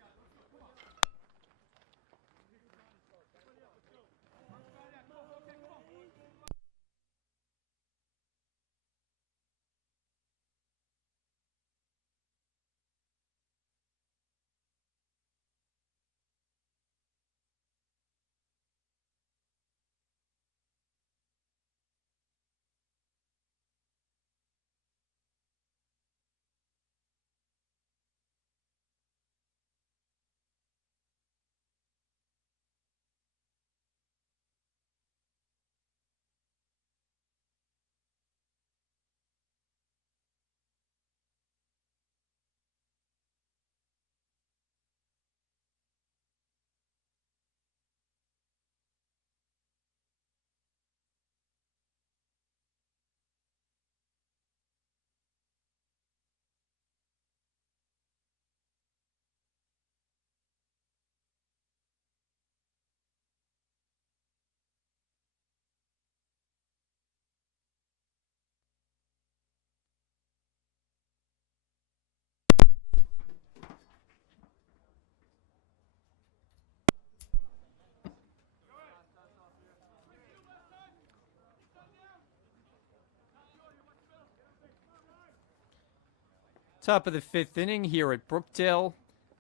Top of the 5th inning here at Brookdale.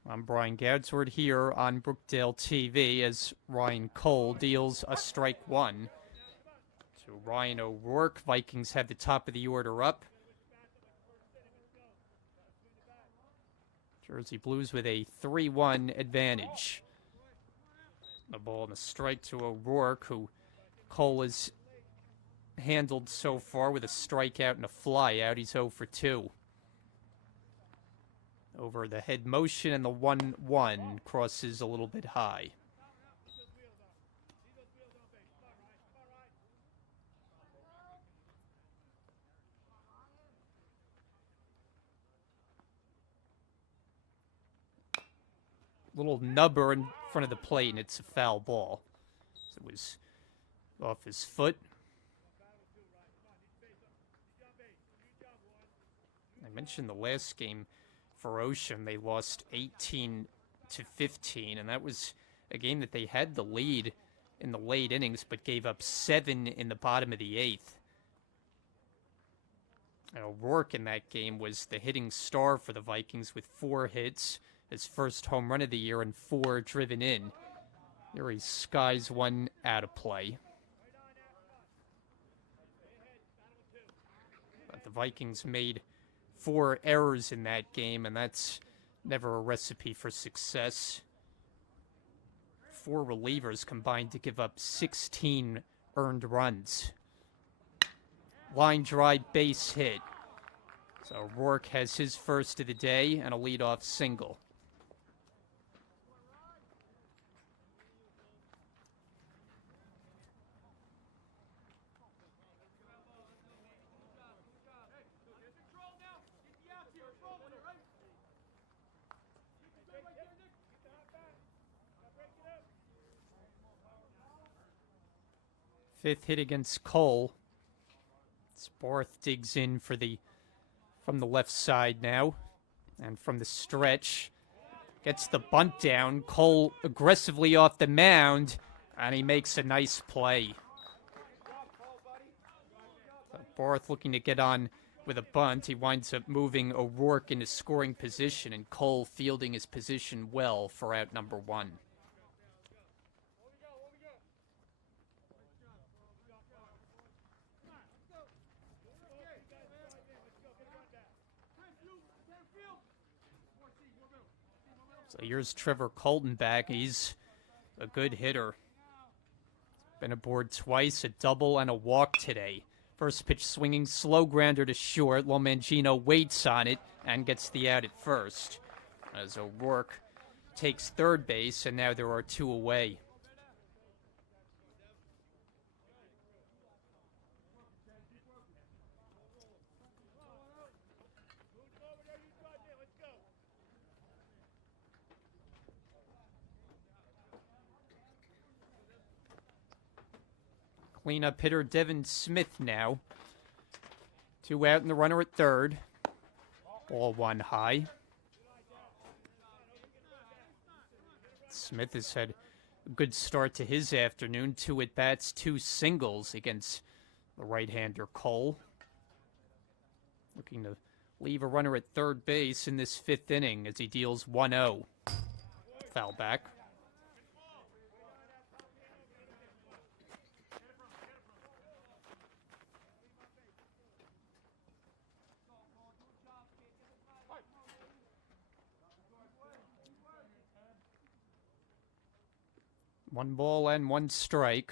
I'm Brian Gadsward here on Brookdale TV as Ryan Cole deals a strike 1 to Ryan O'Rourke. Vikings have the top of the order up. Jersey Blues with a 3-1 advantage. The ball and a strike to O'Rourke, who Cole has handled so far with a strikeout and a flyout. He's 0 for 2. Over the head motion, and the 1-1 crosses a little bit high. Little nubber in front of the plate, and it's a foul ball. So it was off his foot. I mentioned the last game for Ocean, they lost 18-15, and that was a game that they had the lead in the late innings, but gave up 7 in the bottom of the 8th. And O'Rourke in that game was the hitting star for the Vikings with 4 hits, his first home run of the year, and 4 driven in. There he skies one out of play. But the Vikings made 4 errors in that game, and that's never a recipe for success. 4 relievers combined to give up 16 earned runs. Line drive base hit. So Rourke has his first of the day and a leadoff single. Fifth hit against Cole. Barth digs in from the left side now. And from the stretch, gets the bunt down. Cole aggressively off the mound, and he makes a nice play. Barth looking to get on with a bunt. He winds up moving O'Rourke into scoring position, and Cole fielding his position well for out number 1. So here's Trevor Colton back. He's a good hitter. Been aboard twice, a double and a walk today. First pitch swinging, slow grounder to short. Lomangino waits on it and gets the out at first. As O'Rourke takes third base, and now there are 2 away. Cleanup hitter Devin Smith now. 2 out and the runner at third. Ball 1 high. Smith has had a good start to his afternoon. 2 at-bats, 2 singles against the right-hander Cole. Looking to leave a runner at third base in this 5th inning as he deals 1-0. Foul back. One ball and 1 strike.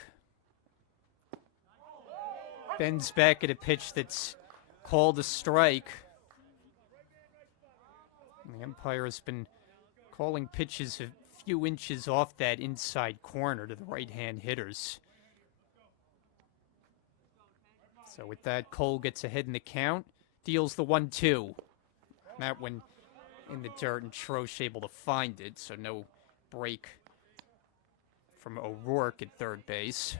Bends back at a pitch that's called a strike. And the umpire has been calling pitches a few inches off that inside corner to the right-hand hitters. So with that, Cole gets ahead in the count, deals the 1-2. That one in the dirt, and Troche able to find it, so no break from O'Rourke at third base.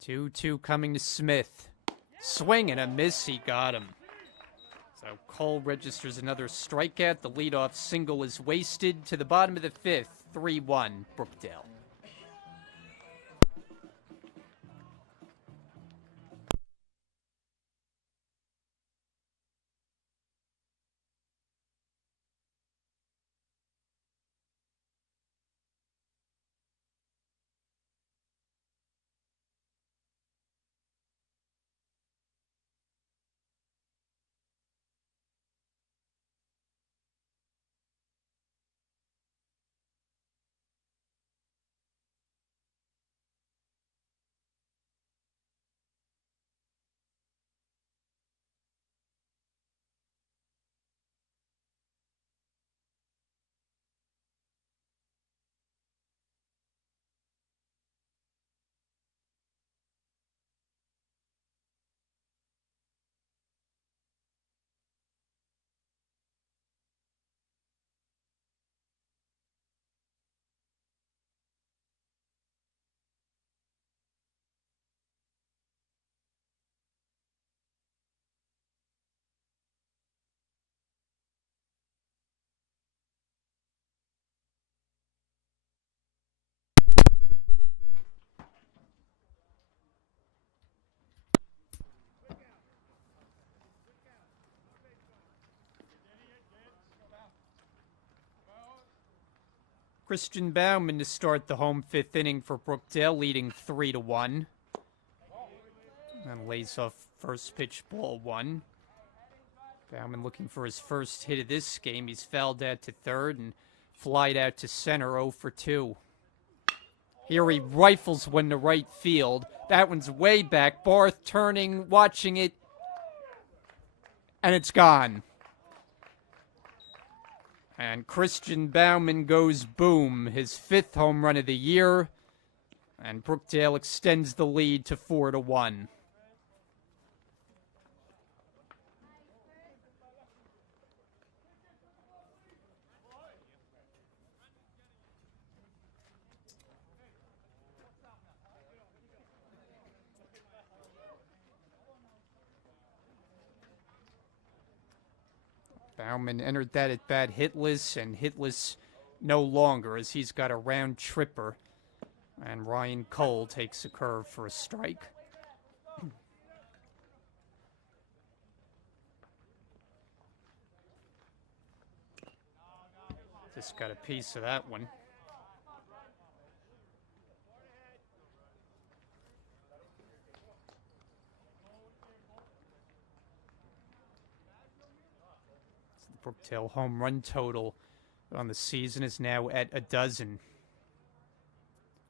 Two coming to Smith. Swing and a miss, he got him. So Cole registers another strikeout. The leadoff single is wasted to the bottom of the 5th. 3-1, Brookdale. Christian Bauman to start the home fifth inning for Brookdale, leading 3-1. And lays off first pitch, ball one. Bauman looking for his first hit of this game. He's fouled out to third and flied out to center, 0 for 2. Here he rifles one to right field. That one's way back. Barth turning, watching it, and it's gone. And Christian Bauman goes boom, his 5th home run of the year, and Brookdale extends the lead to 4-1. Bauman entered that at bat hitless, and hitless no longer as he's got a round tripper. And Ryan Cole takes a curve for a strike. Just got a piece of that one. Brookdale home run total on the season is now at 12.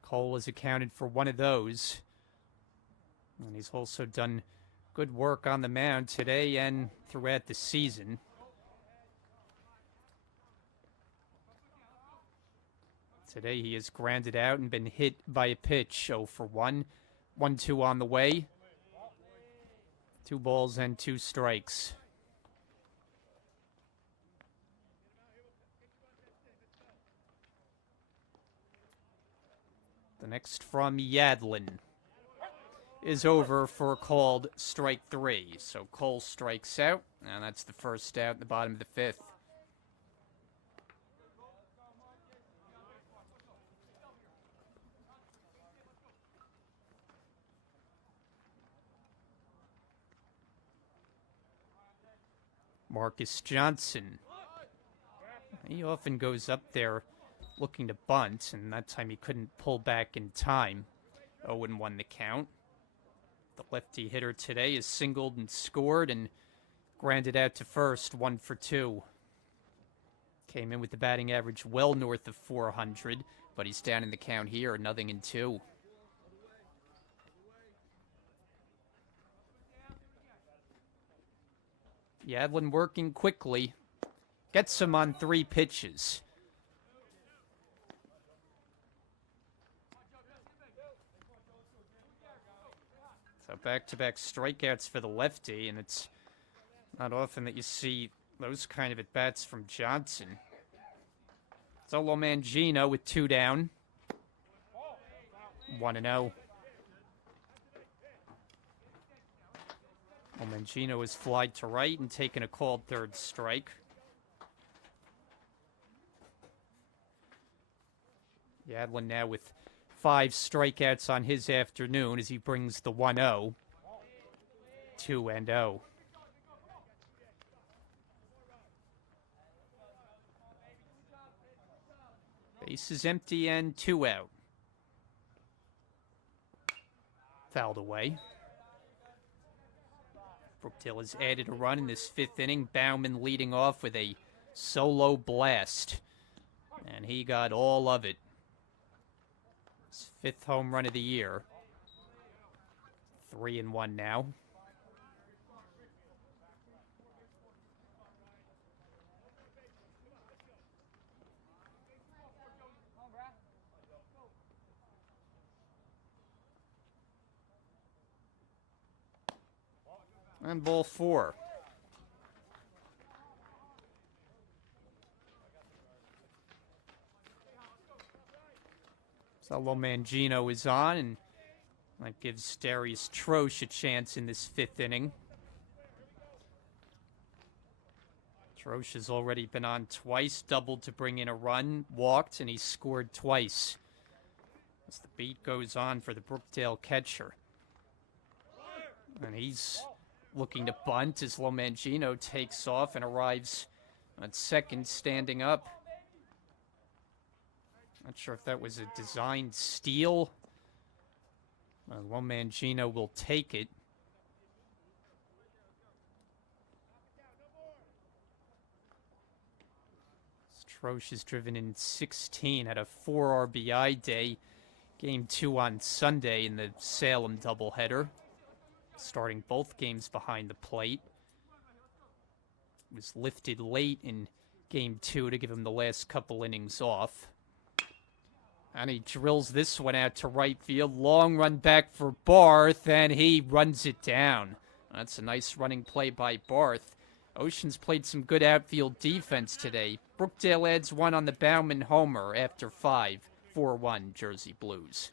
Cole has accounted for one of those. And he's also done good work on the mound today and throughout the season. Today he has grounded out and been hit by a pitch, 0 for 1. 1-2 on the way. 2 balls and 2 strikes. The next from Yadlin is over for a called strike 3. So Cole strikes out, and that's the first out in the bottom of the 5th. Marcus Johnson. He often goes up there looking to bunt, and that time he couldn't pull back in time. 0-1 the count. The lefty hitter today is singled and scored and grounded out to first, 1 for 2. Came in with the batting average well north of 400, but he's down in the count here, 0-2. Yadlin working quickly. Gets him on 3 pitches. So back-to-back strikeouts for the lefty, and it's not often that you see those kind of at-bats from Johnson. Solo Mangino with 2 down. 1-0. Well, Mangino has flied to right and taken a called third strike. Yadlin now with 5 strikeouts on his afternoon as he brings the 1-0. 2-0. Base is empty and 2 out. Fouled away. Brookdale has added a run in this 5th inning. Bauman leading off with a solo blast. And he got all of it. His 5th home run of the year. 3-1 now. And ball 4. Solo Mangino is on, and that gives Darius Troche a chance in this 5th inning. Troche has already been on twice, doubled to bring in a run, walked, and he scored twice. As the beat goes on for the Brookdale catcher. And he's looking to bunt as Lomangino takes off and arrives at second standing up. Not sure if that was a designed steal. One-man Gino will take it. Strosh has driven in 16 at a 4 RBI day. Game 2 on Sunday in the Salem doubleheader. Starting both games behind the plate. Was lifted late in Game 2 to give him the last couple innings off. And he drills this one out to right field. Long run back for Barth, and he runs it down. That's a nice running play by Barth. Ocean's played some good outfield defense today. Brookdale adds one on the Bauman homer after 5, 4-1 Jersey Blues.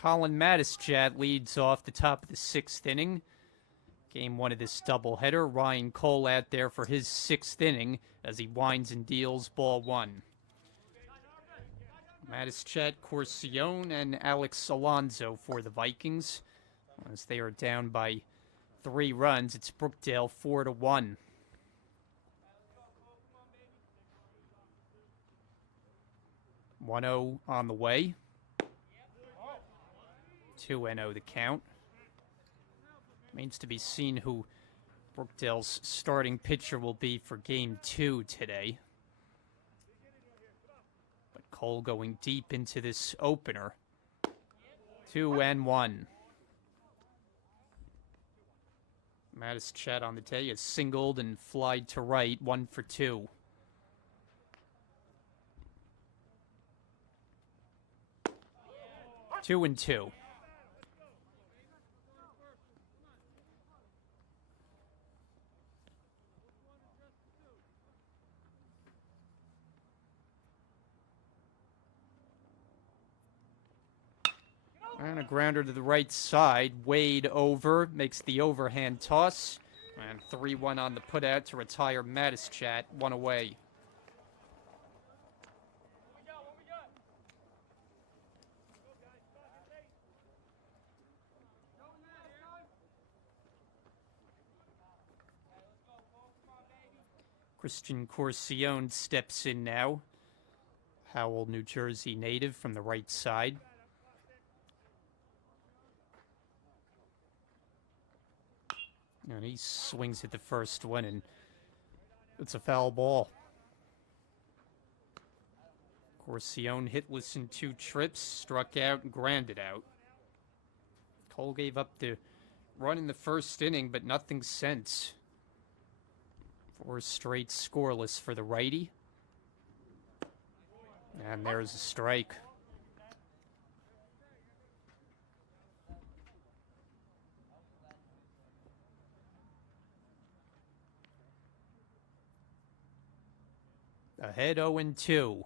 Colin Matischat leads off the top of the 6th inning. Game 1 of this doubleheader. Ryan Cole out there for his 6th inning as he winds and deals ball 1. Matischat, Corcione, and Alex Alonso for the Vikings. As they are down by 3 runs, it's Brookdale 4-1. One 0 on the way. 2-0 the count. Remains to be seen who Brookdale's starting pitcher will be for Game 2 today. But Cole going deep into this opener. 2-1. Matischat on the day is singled and flied to right, 1 for 2. Two and 2. And a grounder to the right side. Wade over, makes the overhand toss. And 3-1 on the putout to retire Matischat, 1 away. Christian Corcione steps in now. Howell, New Jersey native from the right side. And he swings at the first one, and it's a foul ball. Corcione hitless in 2 trips, struck out and grounded out. Cole gave up the run in the first inning, but nothing since. 4 straight scoreless for the righty. And there's a strike. Ahead 0-2.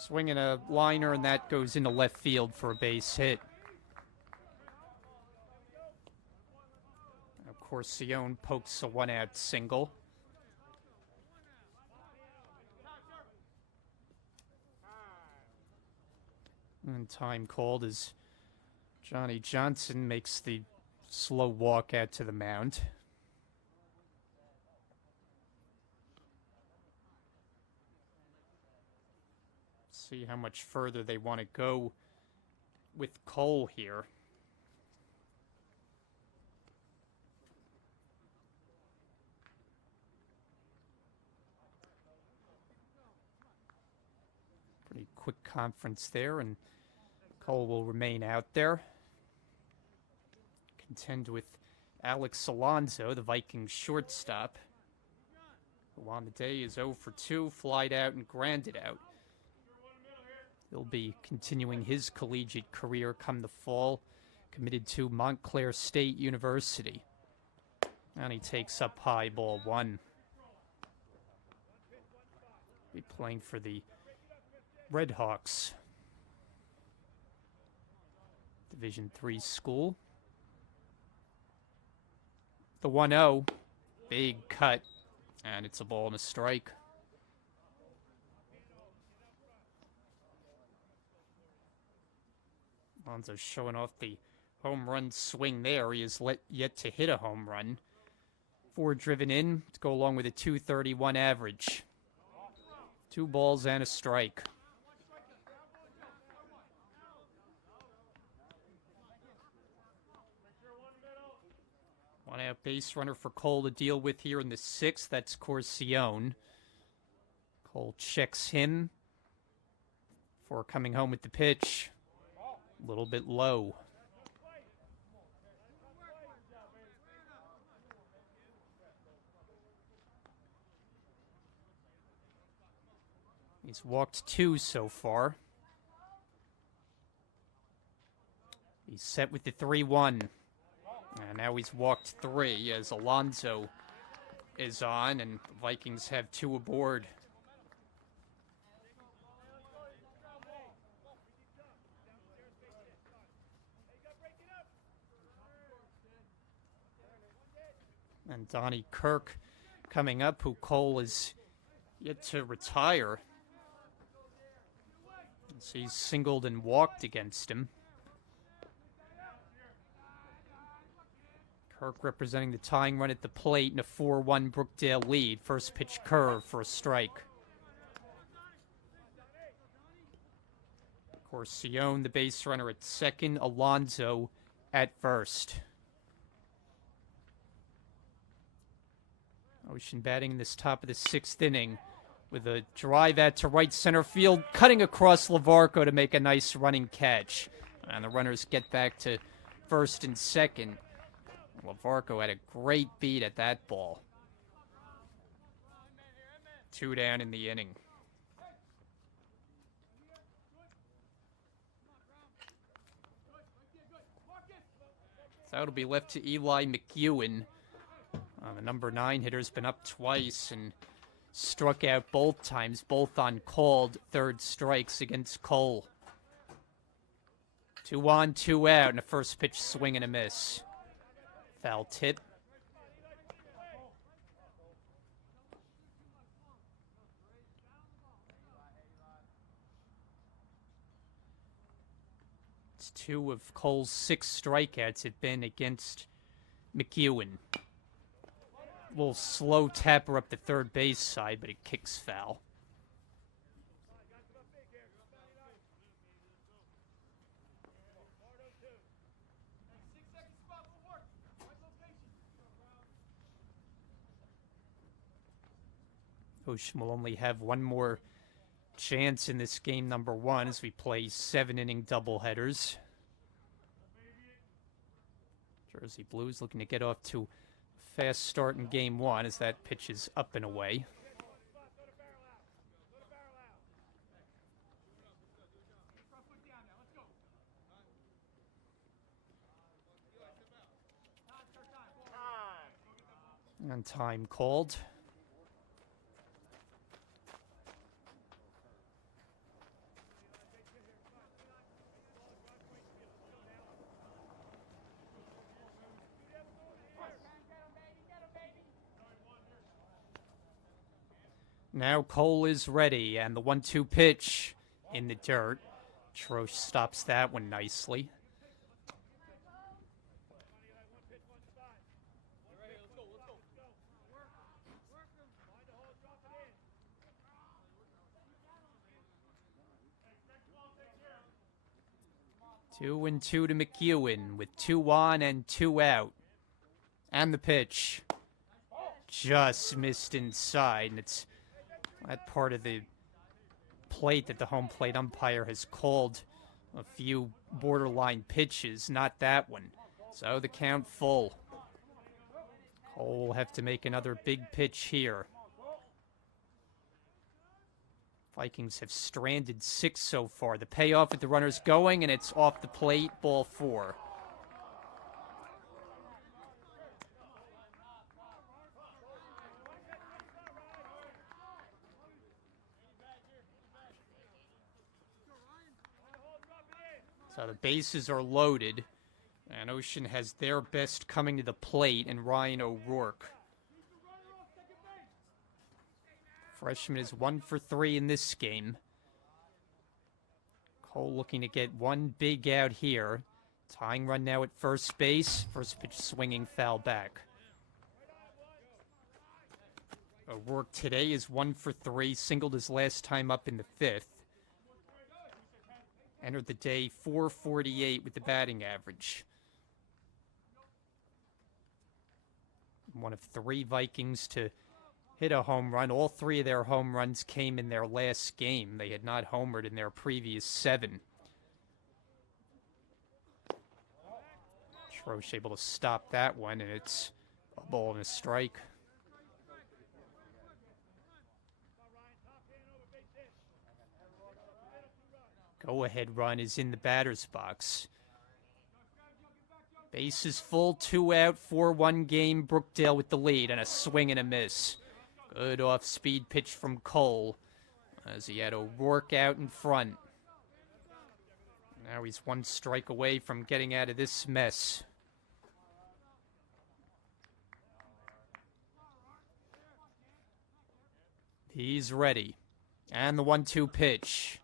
Swinging a liner, and that goes into left field for a base hit. Of course, Corcione pokes a 1-out single. And time called as Johnny Johnson makes the slow walk out to the mound. See how much further they want to go with Cole here. Pretty quick conference there, and Cole will remain out there. Contend with Alex Alonso, the Vikings shortstop, who on the day is 0 for 2, flied out and grounded out. He'll be continuing his collegiate career come the fall, committed to Montclair State University. And he takes up high, ball 1. Be playing for the Red Hawks. Division III school. The 1-0, big cut, and it's a ball and a strike. Alonso's showing off the home run swing there. He is yet to hit a home run. 4 driven in to go along with a .231 average. 2 balls and a strike. One out base runner for Cole to deal with here in the 6th. That's Corcione. Cole checks him for coming home with the pitch. A little bit low. He's walked 2 so far. He's set with the 3-1. And now he's walked 3 as Alonso is on, and the Vikings have 2 aboard. And Donnie Kirk coming up, who Cole is yet to retire. So he's singled and walked against him. Kirk representing the tying run at the plate in a 4-1 Brookdale lead. First pitch curve for a strike. Corcione, the base runner at second. Alonso at first. Ocean batting in this top of the 6th inning with a drive out to right center field, cutting across Lavarco to make a nice running catch. And the runners get back to first and second. Lavarco had a great beat at that ball. 2 down in the inning. So it'll be left to Eli McEwen. The number 9 hitter's been up twice and struck out both times, both on called 3rd strikes against Cole. 2 on, 2 out, and a first pitch swing and a miss. Foul tip. It's 2 of Cole's 6 strikeouts have been against McEwen. little slow tapper up the third base side, but it kicks foul. Ocean will only have one more chance in this game number one as we play 7-inning doubleheaders. Jersey Blues looking to get off to a fast start in game one as that pitch is up and away. And time called. Now Cole is ready, and the 1-2 pitch in the dirt. Troche stops that one nicely. Two and two to McEwen with 2 on and 2 out. And the pitch just missed inside, and it's that part of the plate that the home plate umpire has called a few borderline pitches, not that one. So the count full. Cole will have to make another big pitch here. Vikings have stranded 6 so far. The payoff with the runners going, and it's off the plate, ball 4. So the bases are loaded, and Ocean has their best coming to the plate, and Ryan O'Rourke. Freshman is 1 for 3 in this game. Cole looking to get one big out here. Tying run now at first base. First pitch swinging foul back. O'Rourke today is 1 for 3. Singled his last time up in the 5th. Entered the day .448 with the batting average. One of 3 Vikings to hit a home run. All 3 of their home runs came in their last game. They had not homered in their previous 7. Troche able to stop that one, and it's a ball and a strike. Go-ahead run is in the batter's box. Base is full, 2 out, 4-1 game. Brookdale with the lead, and a swing and a miss. Good off-speed pitch from Cole as he had O'Rourke out in front. Now he's 1 strike away from getting out of this mess. He's ready. And the 1-2 pitch.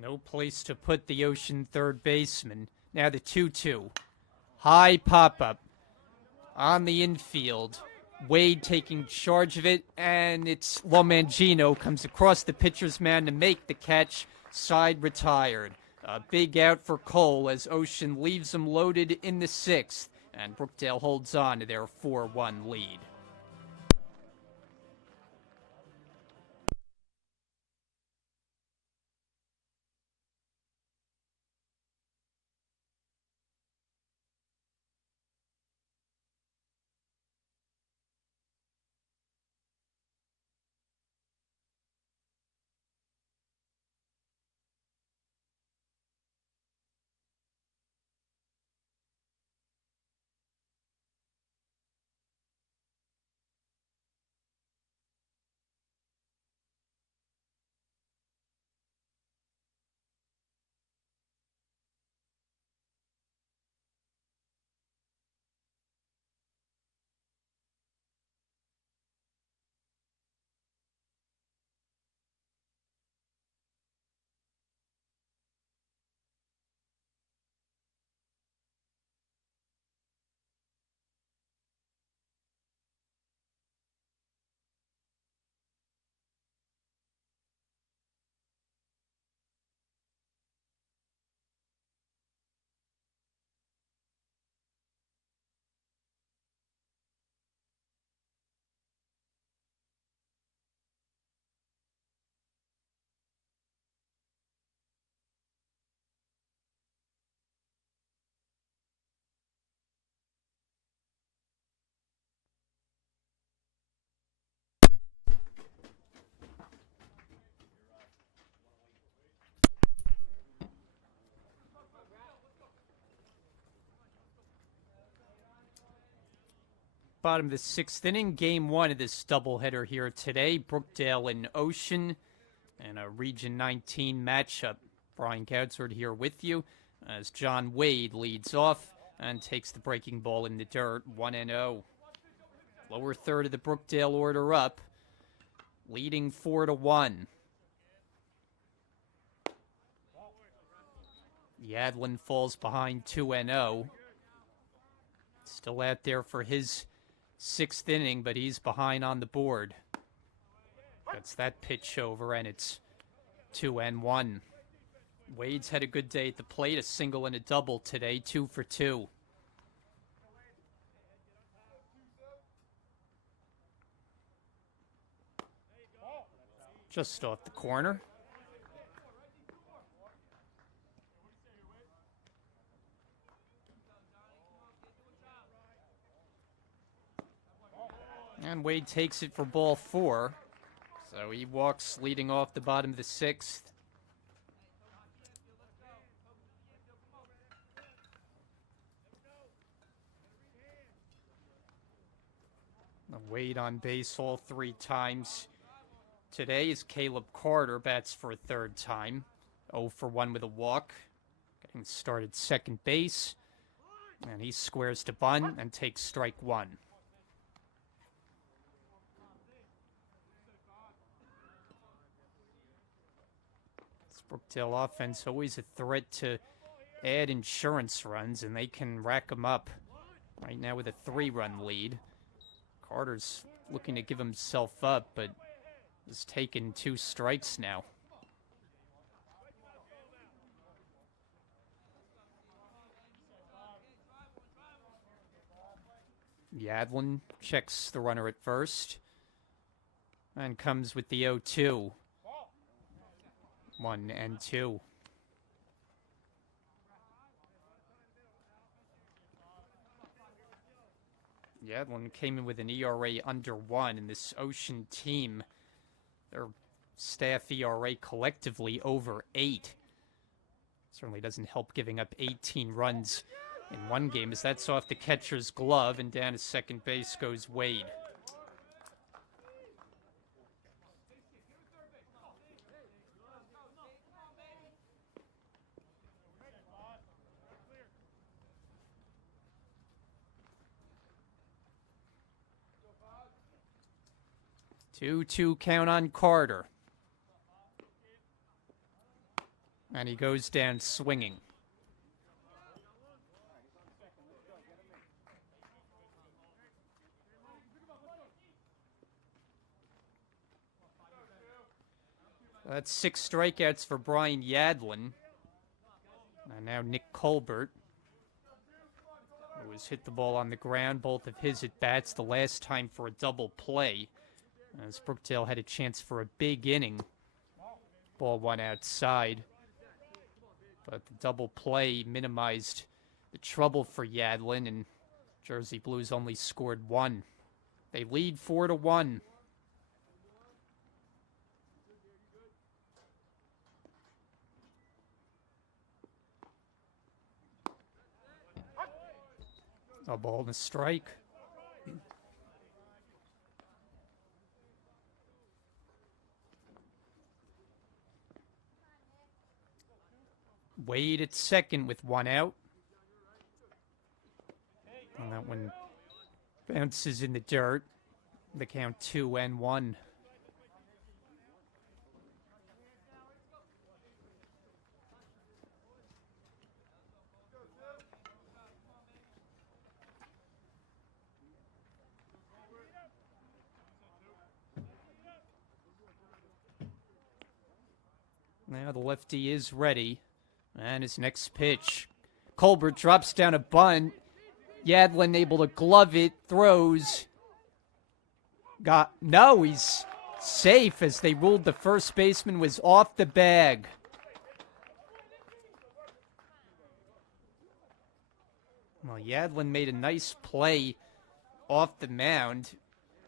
No place to put the Ocean third baseman. Now the 2-2. High pop-up on the infield. Wade taking charge of it, and it's Lomangino comes across the pitcher's man to make the catch. Side retired. A big out for Cole as Ocean leaves him loaded in the 6th, and Brookdale holds on to their 4-1 lead. Bottom of the 6th inning, game 1 of this doubleheader here today. Brookdale and Ocean, and a Region 19 matchup. Brian Goudsward here with you as John Wade leads off and takes the breaking ball in the dirt, 1-0. Lower third of the Brookdale order up, leading 4-1. Yadlin falls behind 2-0. Still out there for his 6th inning, but he's behind on the board. Gets that pitch over, and it's 2-1. Wade's had a good day at the plate, a single and a double today, 2 for 2. Just off the corner. And Wade takes it for ball 4. So he walks leading off the bottom of the 6th. Wade on base all 3 times. Today is Caleb Carter, bats for a 3rd time. 0 for 1 with a walk. Getting started second base. And he squares to bunt and takes strike 1. Brookdale offense always a threat to add insurance runs, and they can rack them up right now with a 3-run lead. Carter's looking to give himself up, but has taken 2 strikes now. Yadlin checks the runner at first and comes with the 0-2. 1-2. Yadlin came in with an ERA under 1, and this Ocean team, their staff ERA collectively over 8. Certainly doesn't help giving up 18 runs in one game, as that's off the catcher's glove, and down to second base goes Wade. Two count on Carter. And he goes down swinging. That's 6 strikeouts for Brian Yadlin. And now Nick Colbert, who has hit the ball on the ground, both of his at-bats, the last time for a double play, as Brookdale had a chance for a big inning. Ball 1 outside. But the double play minimized the trouble for Yadlin, and Jersey Blues only scored 1. They lead 4-1. A ball and a strike. Wade at second with 1 out. And that one bounces in the dirt. The count 2-1. Now the lefty is ready. And his next pitch. Colbert drops down a bunt. Yadlin able to glove it. Throws. No, he's safe, as they ruled the first baseman was off the bag. Well, Yadlin made a nice play off the mound.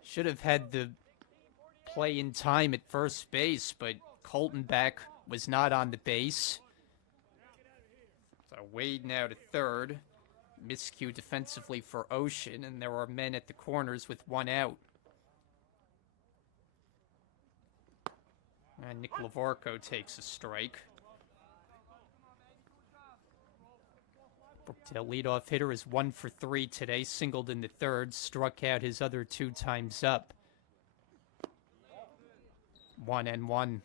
Should have had the play in time at first base, but Coltenbach was not on the base. So Wade now to third. miscue defensively for Ocean, and there are men at the corners with one out. And Nick Lavarco takes a strike. Brookdale leadoff hitter is 1 for 3 today, singled in the third, struck out his other 2 times up. 1-1.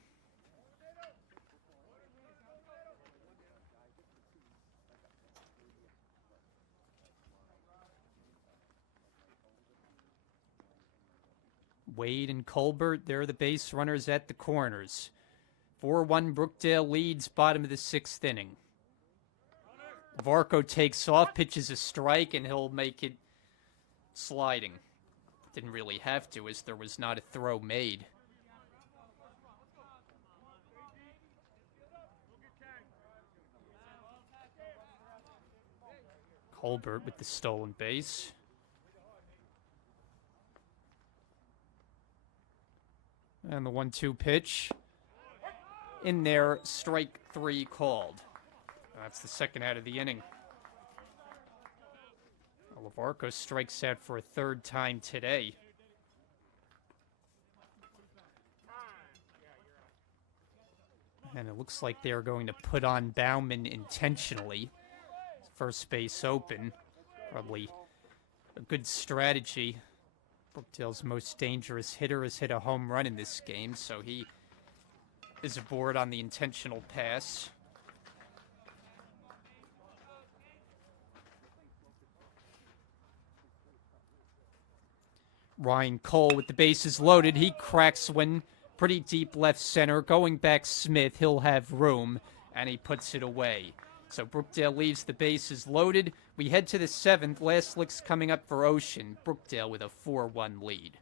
Wade and Colbert, they're the base runners at the corners. 4-1 Brookdale leads bottom of the 6th inning. Varco takes off, pitches a strike, and he'll make it sliding. Didn't really have to, as there was not a throw made. Colbert with the stolen base. And the 1-2 pitch. In there, strike 3 called. That's the second out of the inning. Lavarco strikes out for a 3rd time today. And it looks like they're going to put on Bauman intentionally. First base open. Probably a good strategy. Brookdale's most dangerous hitter has hit a home run in this game, so he is aboard on the intentional pass. Ryan Cole with the bases loaded. He cracks one pretty deep left center. Going back Smith, he'll have room, and he puts it away. So Brookdale leaves the bases loaded. We head to the 7th. Last licks coming up for Ocean. Brookdale with a 4-1 lead.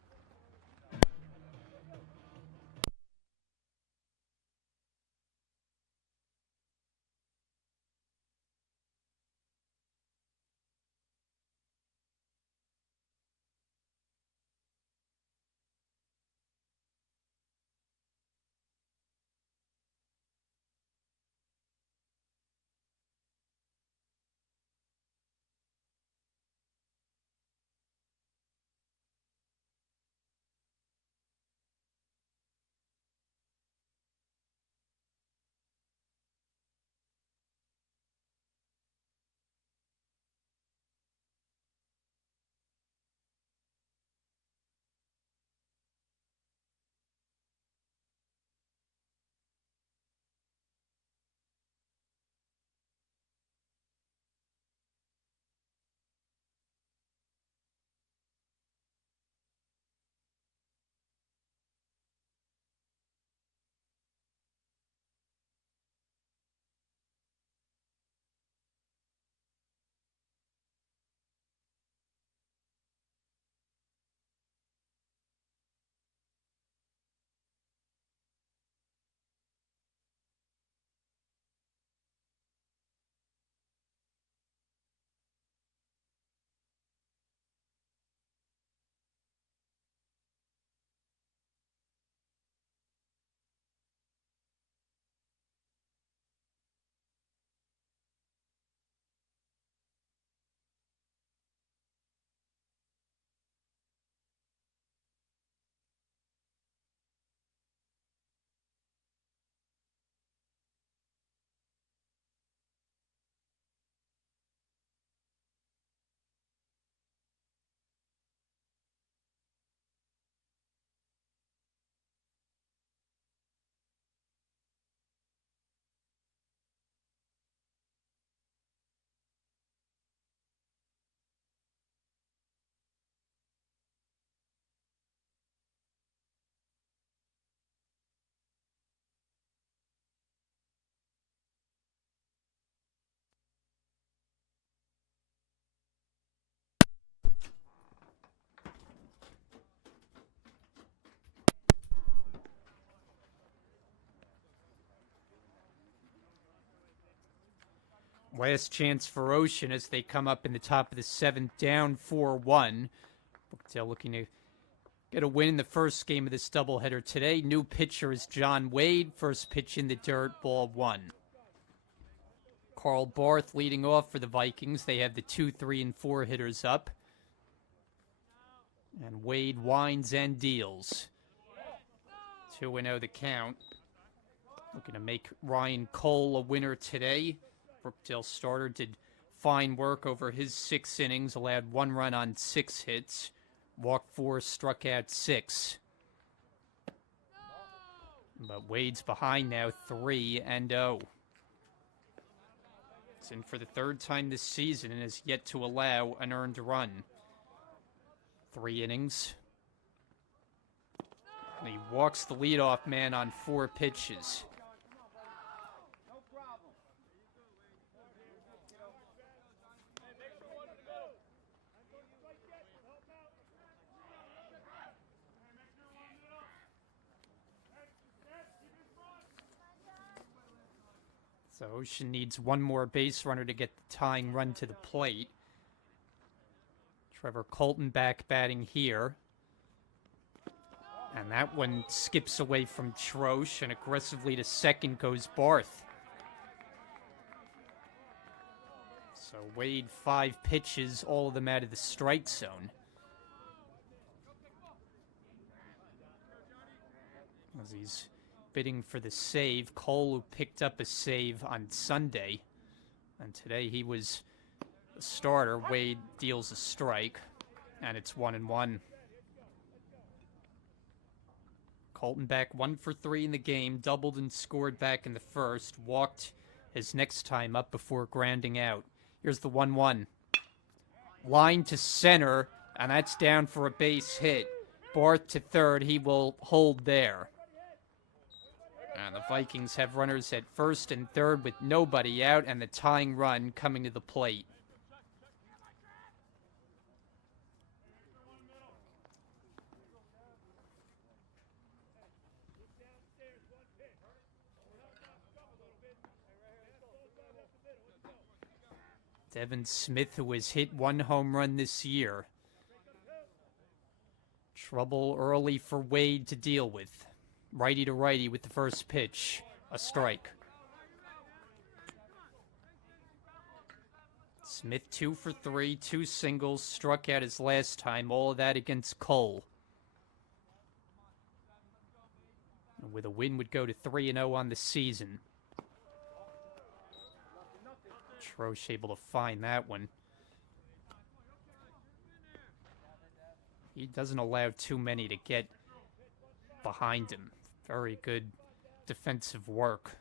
Last chance for Ocean as they come up in the top of the 7th, down 4-1. Brookdale looking to get a win in the first game of this doubleheader today. New pitcher is John Wade. First pitch in the dirt, ball 1. Carl Barth leading off for the Vikings. They have the 2, 3, and 4 hitters up. And Wade winds and deals. 2-0 the count. Looking to make Ryan Cole a winner today. Brookdale starter did fine work over his 6 innings, allowed 1 run on 6 hits, walked 4, struck out 6. But Wade's behind now, 3-0. It's in for the 3rd time this season and has yet to allow an earned run. 3 innings. And he walks the leadoff man on 4 pitches. So Ocean needs 1 more base runner to get the tying run to the plate. Trevor Colton back batting here. And that one skips away from Troche, and aggressively to second goes Barth. So Wade 5 pitches, all of them out of the strike zone. As he's bidding for the save, Cole, who picked up a save on Sunday, and today he was a starter. Wade deals a strike, and it's 1-1. Colton back 1 for 3 in the game, doubled and scored back in the first, walked his next time up before grounding out. Here's the 1-1. Line to center, and that's down for a base hit. Barth to third, he will hold there. And the Vikings have runners at first and third with nobody out, and the tying run coming to the plate. Devin Smith, who has hit 1 home run this year. Trouble early for Wade to deal with. Righty to righty with the first pitch. A strike. Smith 2 for 3, 2 singles, struck out his last time, all of that against Cole. And with a win would go to 3-0 on the season. Troche able to find that one. He doesn't allow too many to get behind him. Very good defensive work.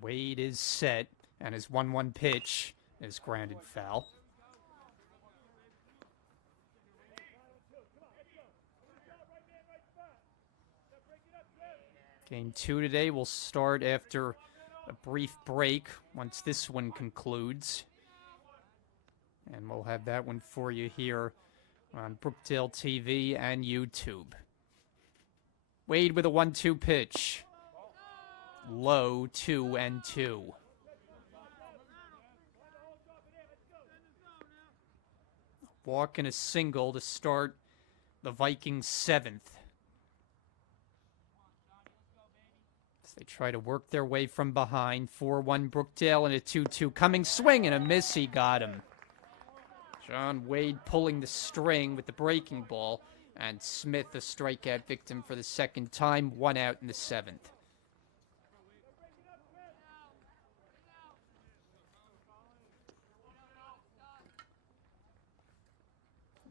Wade is set, and his 1-1 pitch is grounded foul. Game 2 today will start after a brief break once this one concludes. And we'll have that one for you here on Brookdale TV and YouTube. Wade with a 1-2 pitch. Low, 2-2. Walk and a single to start the Vikings' 7th. They try to work their way from behind. 4-1 Brookdale and a 2-2 coming. Swing and a miss. He got him. John Wade pulling the string with the breaking ball. And Smith a strikeout victim for the 2nd time. 1 out in the 7th.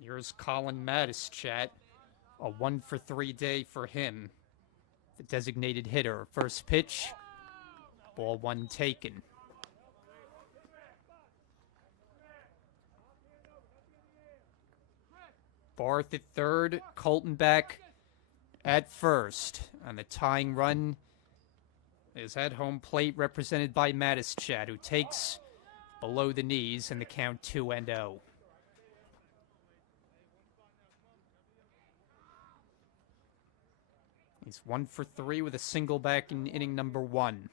Here's Colin Mattis, chat. A 1 for 3 day for him. The designated hitter. First pitch. Ball 1 taken. Barth at third. Colton back at first. And the tying run is at home plate, represented by Mattis, chat, who takes below the knees and the count 2-0. He's 1 for 3 with a single back in inning number 1.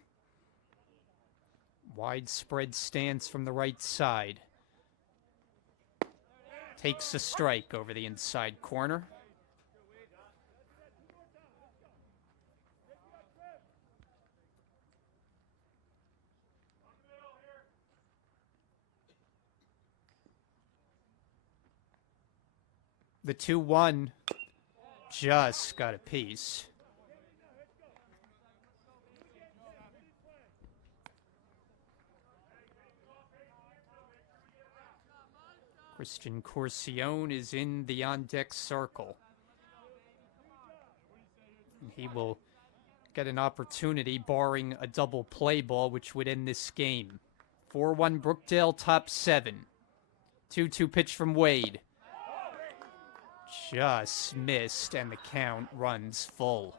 Widespread stance from the right side. Takes a strike over the inside corner. The 2-1 just got a piece. Christian Corcione is in the on-deck circle. He will get an opportunity, barring a double play ball, which would end this game. 4-1 Brookdale, top 7. 2-2 pitch from Wade. Just missed, and the count runs full.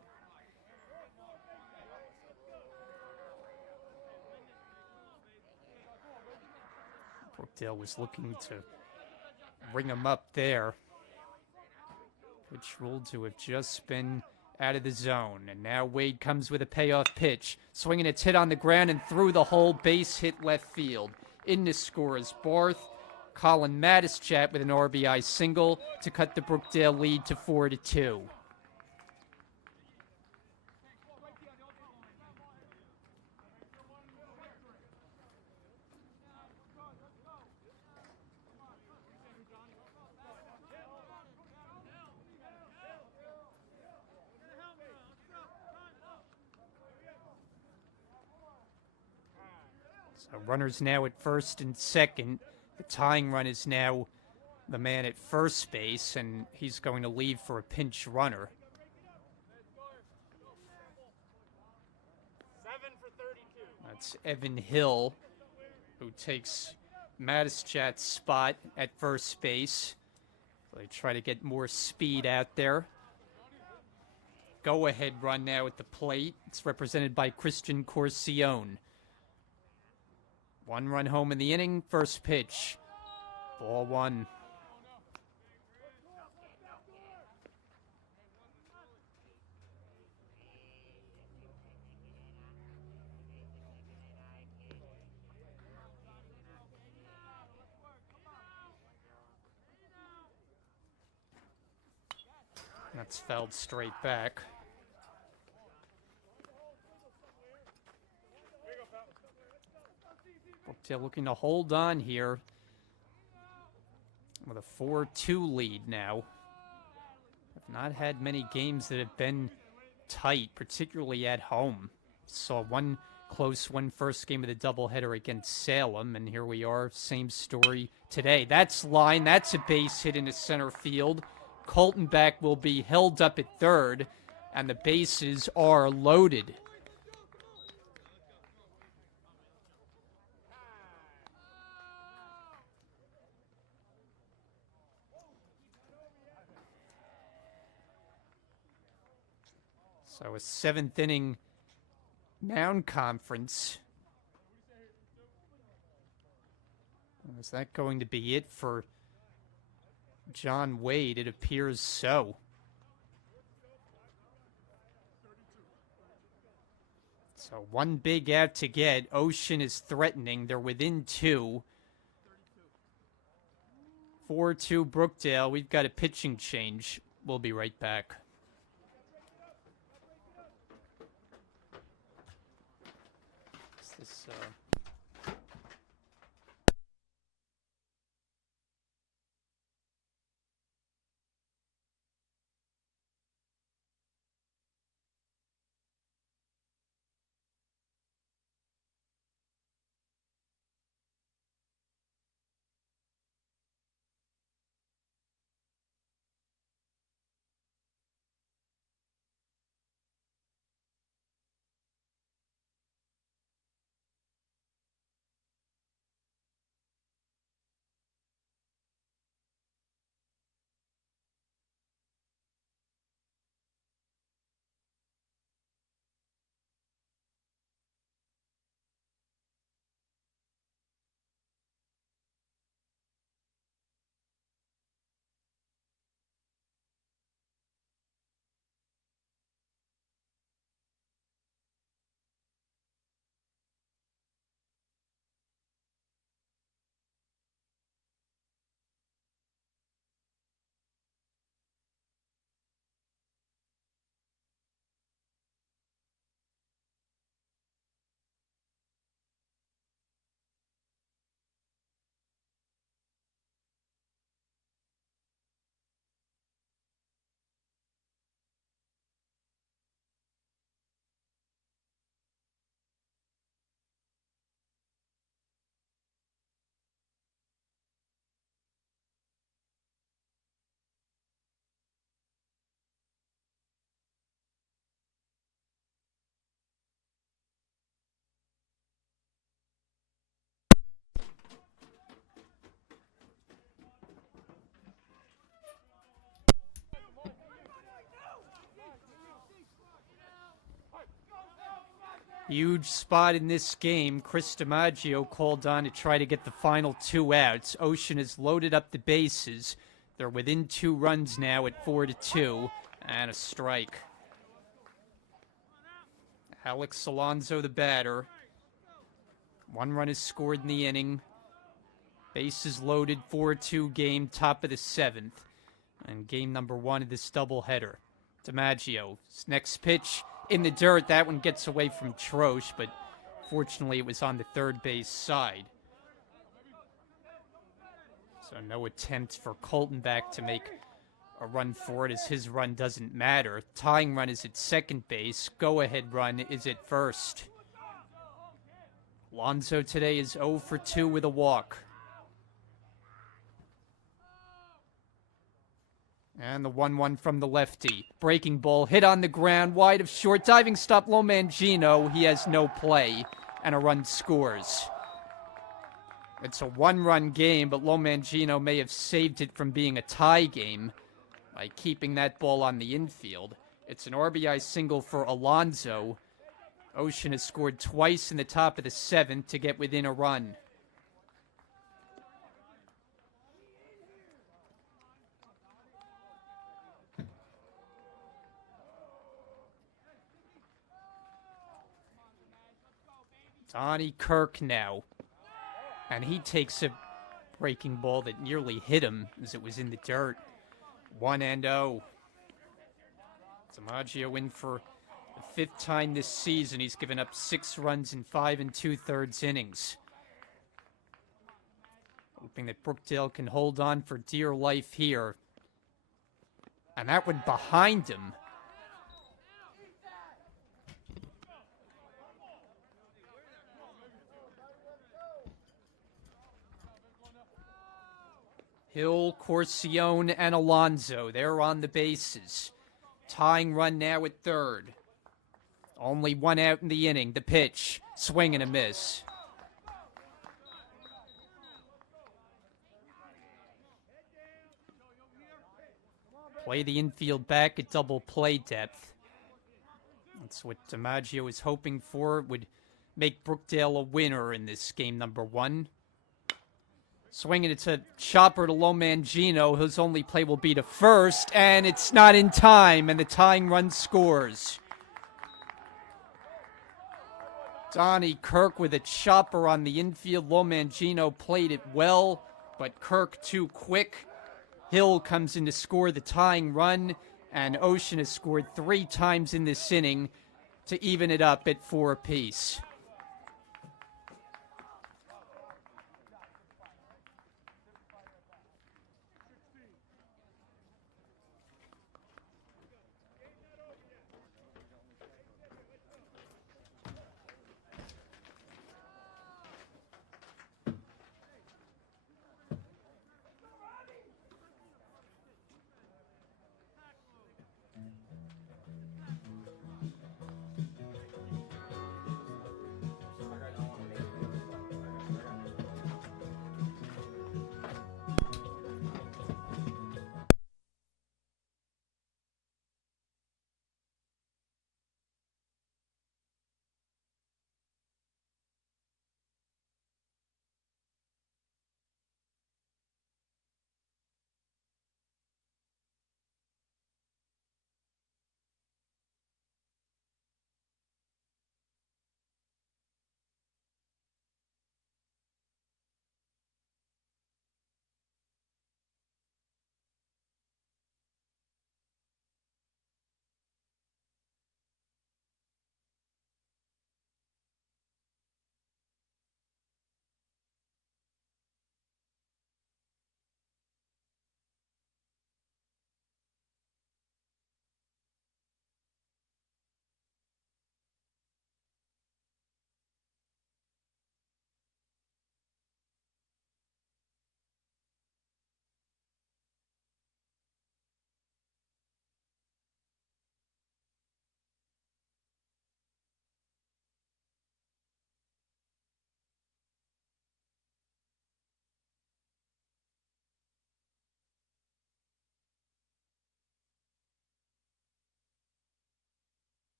Brookdale was looking to bring him up there. Pitch ruled to have just been out of the zone. And now Wade comes with a payoff pitch. Swinging, it's hit on the ground and through the hole. Base hit left field. In to score is Barth. Colin Matischat with an RBI single to cut the Brookdale lead to 4-2. So runners now at first and second. The tying run is now the man at first base, and he's going to leave for a pinch runner. 7 for 32. That's Evan Hill, who takes Matischat's spot at first base. They try to get more speed out there. Go-ahead run now at the plate. It's represented by Christian Corcione. 1 run home in the inning, first pitch. Ball 1. That's fouled straight back. Brookdale looking to hold on here with a 4-2 lead now. Have not had many games that have been tight, particularly at home. Saw one close one first game of the doubleheader against Salem, and here we are, same story today. That's line, that's a base hit into center field. Coltonback will be held up at third, and the bases are loaded. So a 7th inning mound conference. Is that going to be it for John Wade? It appears so. So one big out to get. Ocean is threatening. They're within 2. 4-2 Brookdale. We've got a pitching change. We'll be right back. Is this, Huge spot in this game. Chris DiMaggio called on to try to get the final 2 outs. Ocean has loaded up the bases. They're within 2 runs now at 4-2, and a strike. Alex Alonso, the batter. 1 run is scored in the inning. Bases loaded, 4-2 game, top of the 7th. And game number 1 of this doubleheader. DiMaggio, next pitch in the dirt. That one gets away from Troche, but fortunately it was on the third base side. So no attempt for Coltonback to make a run for it, as his run doesn't matter. Tying run is at second base. Go-ahead run is at first. Alonso today is 0 for 2 with a walk. And the 1-1 from the lefty. Breaking ball hit on the ground, wide of short. Diving stop, Lomangino. He has no play, and a run scores. It's a 1-run game, but Lomangino may have saved it from being a tie game by keeping that ball on the infield. It's an RBI single for Alonso. Ocean has scored twice in the top of the 7th to get within a run. Donnie Kirk now. And he takes a breaking ball that nearly hit him as it was in the dirt. 1-0. DiMaggio in for the 5th time this season. He's given up 6 runs in 5 2/3 innings. Hoping that Brookdale can hold on for dear life here. And that one behind him. Hill, Corcione, and Alonso, they're on the bases. Tying run now at third. Only 1 out in the inning. The pitch, swing and a miss. Play the infield back at double play depth. That's what DiMaggio is hoping for. It would make Brookdale a winner in this game number 1. Swinging, it's a chopper to Lomangino, whose only play will be to first, and it's not in time, and the tying run scores. Donnie Kirk with a chopper on the infield. Lomangino played it well, but Kirk too quick. Hill comes in to score the tying run, and Ocean has scored 3 times in this inning to even it up at 4 apiece.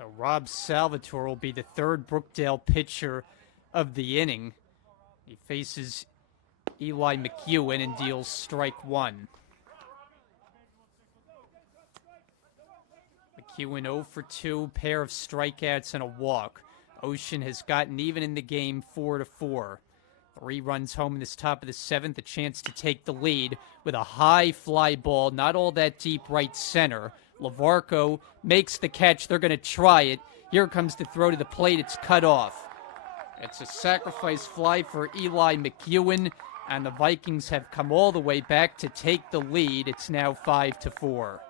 So Rob Salvatore will be the third Brookdale pitcher of the inning. He faces Eli McEwen and deals strike one. McEwen 0 for 2, pair of strikeouts and a walk. Ocean has gotten even in the game 4-4. 3 runs home in this top of the 7th, a chance to take the lead with a high fly ball, not all that deep right center. Lavarco makes the catch. They're going to try it. Here comes the throw to the plate. It's cut off. It's a sacrifice fly for Eli McEwen, and the Vikings have come all the way back to take the lead. It's now 5-4.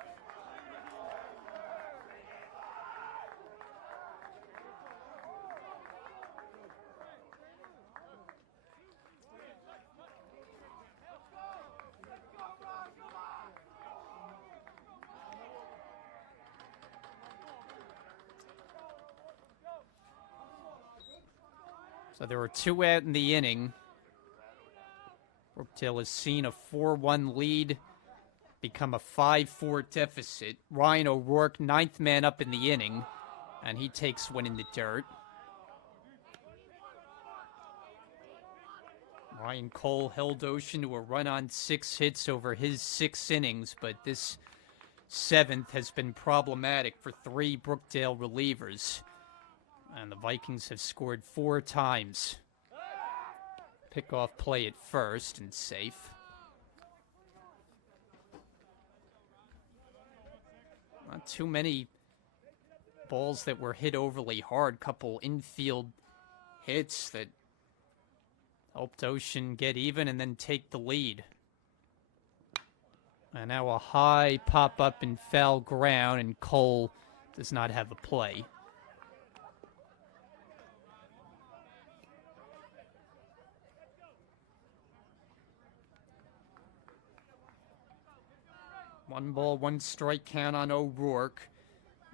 So there were 2 out in the inning. Brookdale has seen a 4-1 lead become a 5-4 deficit. Ryan O'Rourke, 9th man up in the inning, and he takes one in the dirt. Ryan Cole held Ocean to a run on 6 hits over his 6 innings, but this 7th has been problematic for 3 Brookdale relievers. And the Vikings have scored 4 times. Pickoff play at first and safe. Not too many balls that were hit overly hard. Couple infield hits that helped Ocean get even and then take the lead. And now a high pop-up in foul ground, and Cole does not have a play. One ball, 1 strike count on O'Rourke.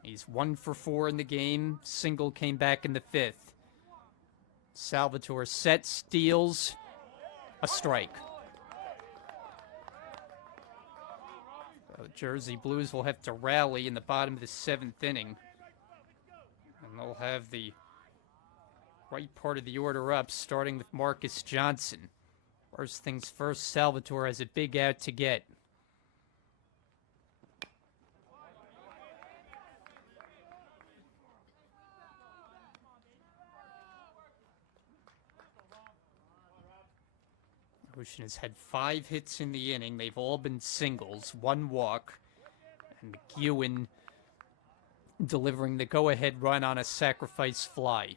He's 1 for 4 in the game. Single came back in the 5th. Salvatore sets, steals, a strike. The Jersey Blues will have to rally in the bottom of the 7th inning. And they'll have the right part of the order up, starting with Marcus Johnson. First things first, Salvatore has a big out to get. Ocean has had 5 hits in the inning. They've all been singles, 1 walk, and McEwen delivering the go-ahead run on a sacrifice fly.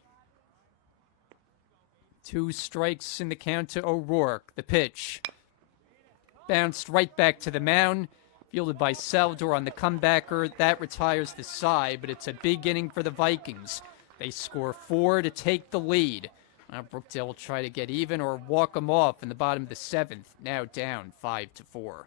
2 strikes in the count to O'Rourke. The pitch bounced right back to the mound, fielded by Salvatore on the comebacker. That retires the side, but it's a big inning for the Vikings. They score 4 to take the lead. Now Brookdale will try to get even or walk them off in the bottom of the 7th, now down 5-4.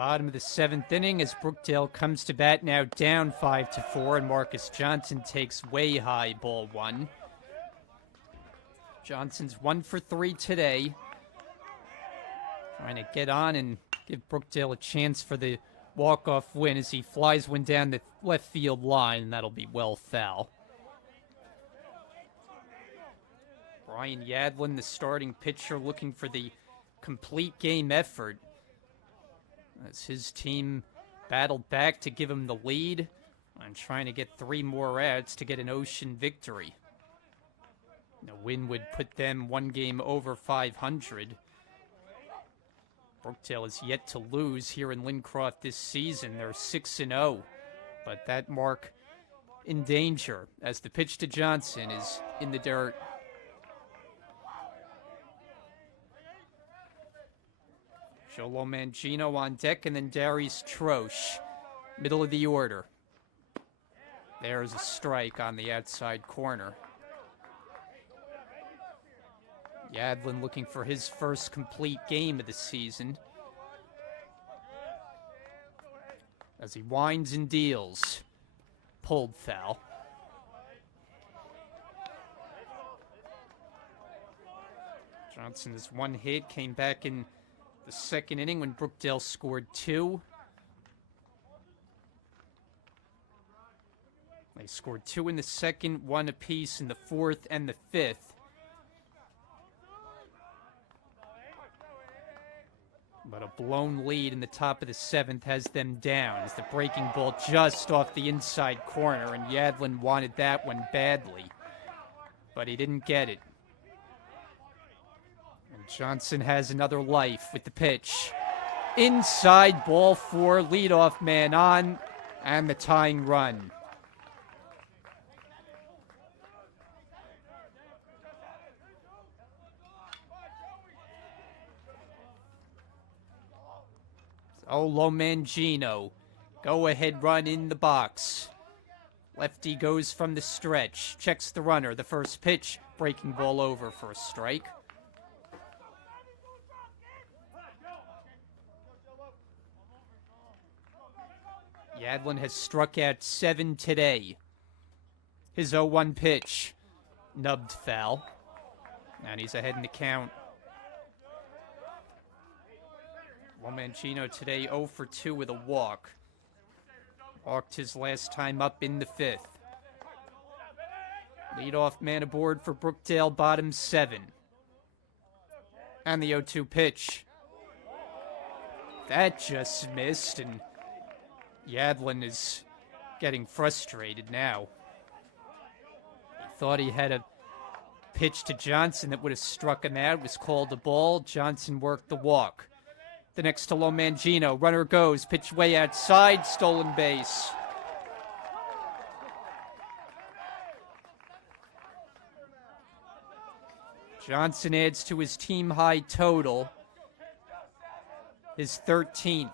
Bottom of the 7th inning as Brookdale comes to bat, now down 5-4, and Marcus Johnson takes way high, ball 1. Johnson's 1 for 3 today. Trying to get on and give Brookdale a chance for the walk-off win as he flies one down the left field line, and that'll be well foul. Brian Yadlin, the starting pitcher, looking for the complete game effort as his team battled back to give him the lead and trying to get 3 more outs to get an Ocean victory. A win would put them 1 game over 500. Brookdale is yet to lose here in Lincroft this season. They're 6-0, but that mark in danger as the pitch to Johnson is in the dirt. Joe Mangino on deck, and then Darius Troche, middle of the order. There's a strike on the outside corner. Yadlin looking for his first complete game of the season as he winds and deals. Pulled foul. Johnson has 1 hit, came back in the 2nd inning when Brookdale scored 2. They scored 2 in the 2nd, 1 apiece in the 4th and the 5th. But a blown lead in the top of the 7th has them down as the breaking ball just off the inside corner, and Yadlin wanted that one badly, but he didn't get it. And Johnson has another life with the pitch. Inside, ball 4, leadoff man on, and the tying run. Mangino, go-ahead run in the box. Lefty goes from the stretch, checks the runner. The first pitch, breaking ball over for a strike. Yadlin has struck out 7 today. His 0-1 pitch, nubbed foul, and he's ahead in the count. Mangino today 0 for 2 with a walk. Walked his last time up in the 5th. Leadoff man aboard for Brookdale, bottom 7. And the 0-2 pitch. That just missed, and Yadlin is getting frustrated now. He thought he had a pitch to Johnson that would have struck him out. It was called a ball. Johnson worked the walk. The next to Mangino. Runner goes. Pitch way outside. Stolen base. Johnson adds to his team-high total. His 13th.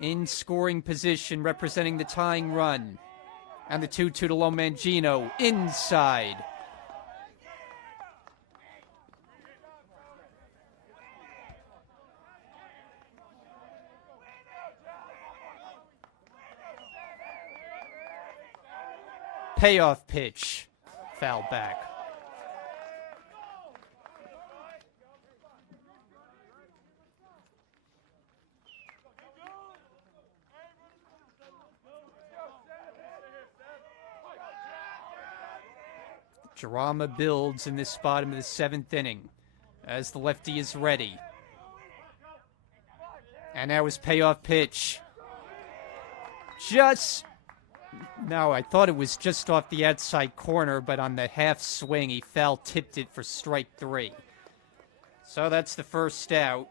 In scoring position, representing the tying run. And the 2-2 to Mangino. Inside. Payoff pitch, foul back. Drama builds in this bottom of the 7th inning as the lefty is ready. And now his payoff pitch. No, I thought it was just off the outside corner, but on the half swing, he tipped it for strike 3. So that's the first out.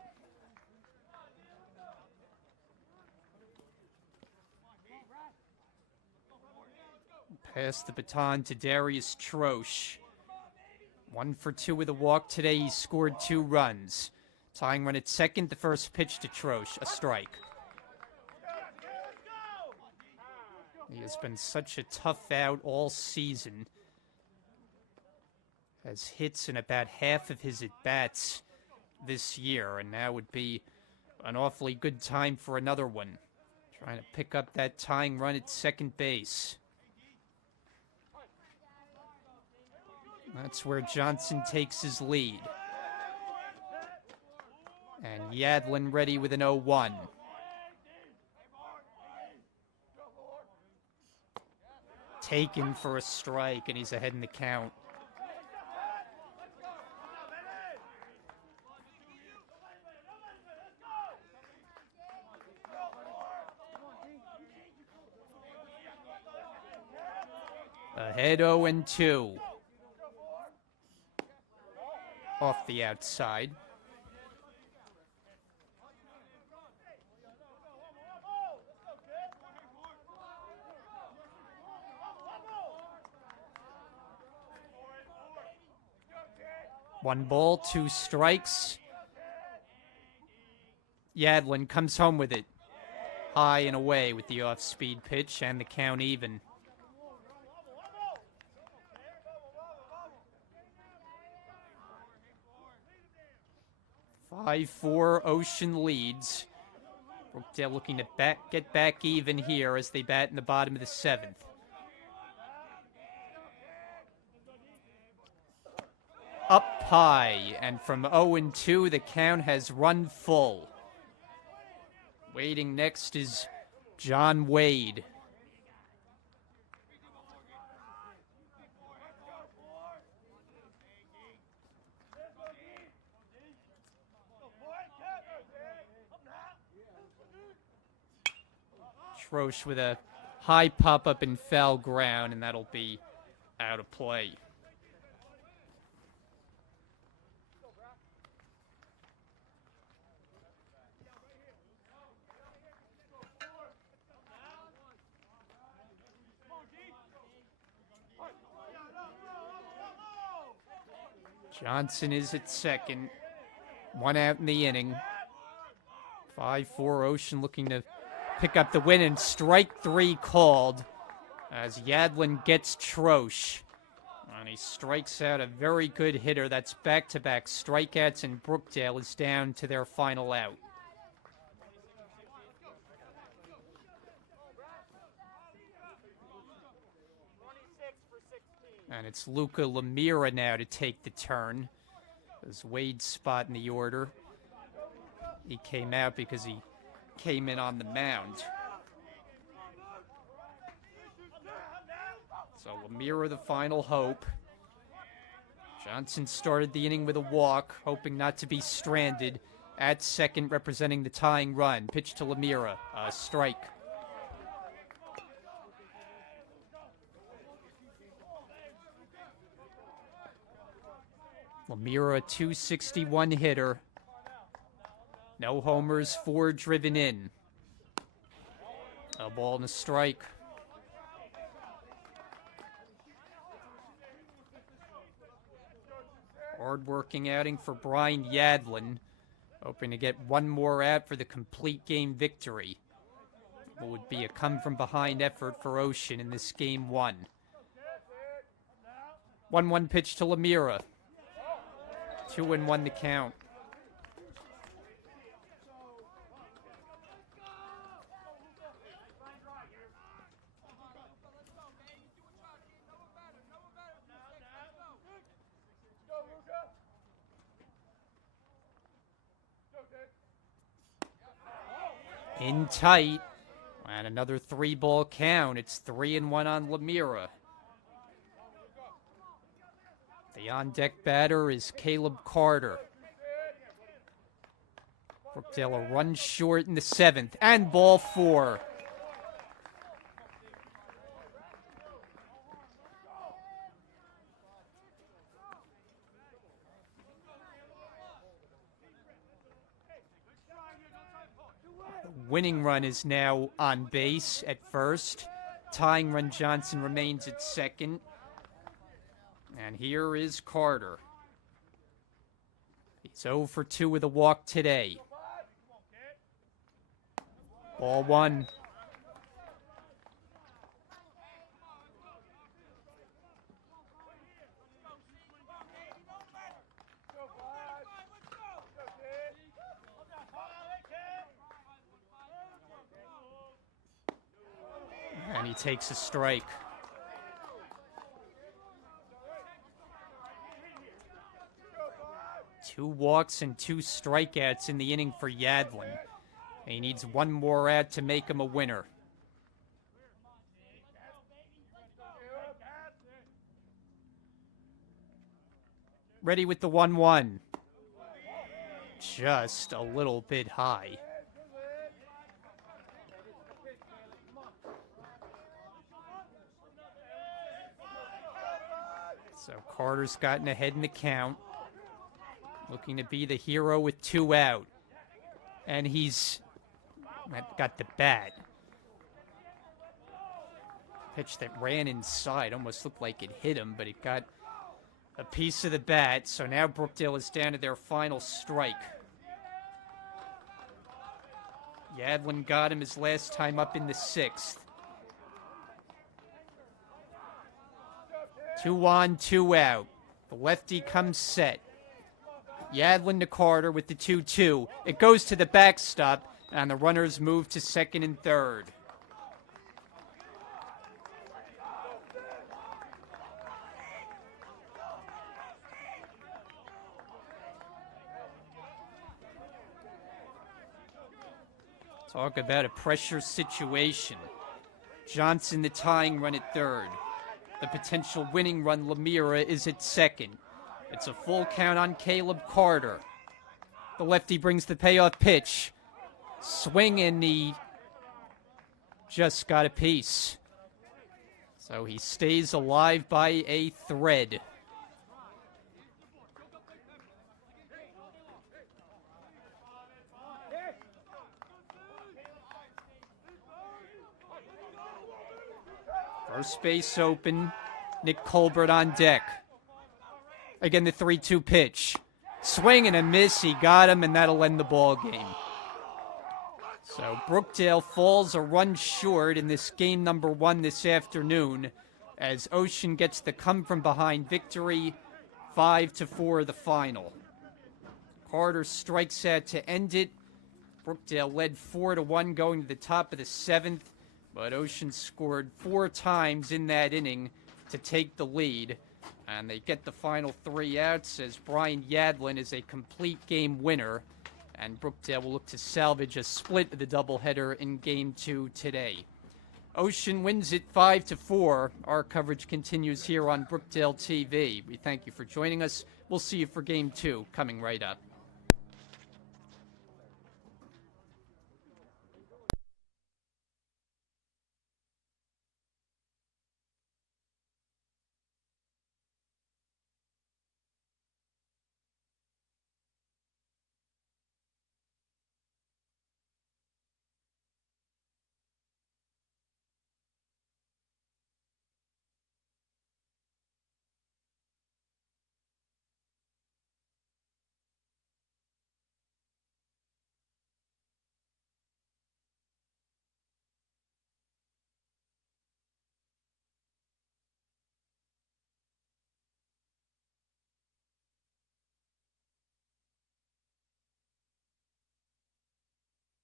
Pass the baton to Darius Troche. 1 for 2 with a walk today. He scored 2 runs. Tying run at second, the first pitch to Troche, a strike. He has been such a tough out all season. Has hits in about half of his at-bats this year, and now would be An awfully good time for another one. Trying to pick up that tying run at second base. That's where Johnson takes his lead. And Yadlin ready with an 0-1. Taken for a strike, and he's ahead in the count. Ahead 0-2. Off the outside. One ball, two strikes. Yadlin comes home with it. High and away with the off-speed pitch and the count even. Five-4, Ocean leads. Brookdale looking to get back even here as they bat in the bottom of the seventh. Up high, and from 0-2, the count has run full. Waiting next is John Wade. Schroesch with a high pop-up in foul ground, and that'll be out of play. Johnson is at second. One out in the inning. 5-4, Ocean looking to pick up the win, and strike three called as Yadlin gets Schroesch. And he strikes out a very good hitter. That's back-to-back strikeouts, and Brookdale is down to their final out. And it's Luca Lemira now to take the turn. As Wade's spot in the order. He came out because he came in on the mound. So Lemira the final hope. Johnson started the inning with a walk, hoping not to be stranded. At second, representing the tying run. Pitch to Lemira. A strike. Lemira, a .261 hitter. No homers, 4 driven in. A ball and a strike. Hard-working outing for Brian Yadlin. Hoping to get one more out for the complete game victory. What would be a come-from-behind effort for Ocean in this game one. 1-1 pitch to Lemira. 2-1 the count. In tight. And another 3-ball count. It's 3-1 on Lemira. The on-deck batter is Caleb Carter. Brookdale a run short in the 7th. And ball 4. The winning run is now on base at first. Tying run Johnson remains at second. And here is Carter. He's 0 for 2 with a walk today. Ball 1. And he takes a strike. Two walks and two strikeouts in the inning for Yadlin. He needs one more out to make him a winner. Ready with the 1-1. Just a little bit high. So Carter's gotten ahead in the count. Looking to be the hero with 2 out. And he's got the bat. Pitch that ran inside. Almost looked like it hit him, but it got a piece of the bat. So now Brookdale is down to their final strike. Yadlin got him his last time up in the 6th. 2 on, 2 out. The lefty comes set. Yadlin to Carter with the 2-2. It goes to the backstop, and the runners move to second and third. Talk about a pressure situation. Johnson the tying run at third. The potential winning run, Lemira, is at second. It's a full count on Caleb Carter. The lefty brings the payoff pitch. Swing, and he just got a piece. So he stays alive by a thread. First base open. Nick Colbert on deck. Again, the 3-2 pitch. Swing and a miss. He got him, and that'll end the ball game. So Brookdale falls a run short in this game number 1 this afternoon as Ocean gets the come-from-behind victory, 5-4 the final. Carter strikes out to end it. Brookdale led 4-1 going to the top of the 7th, but Ocean scored 4 times in that inning to take the lead. And they get the final 3 outs as Brian Yadlin is a complete game winner. And Brookdale will look to salvage a split of the doubleheader in Game 2 today. Ocean wins it 5-4. Our coverage continues here on Brookdale TV. We thank you for joining us. We'll see you for Game 2 coming right up.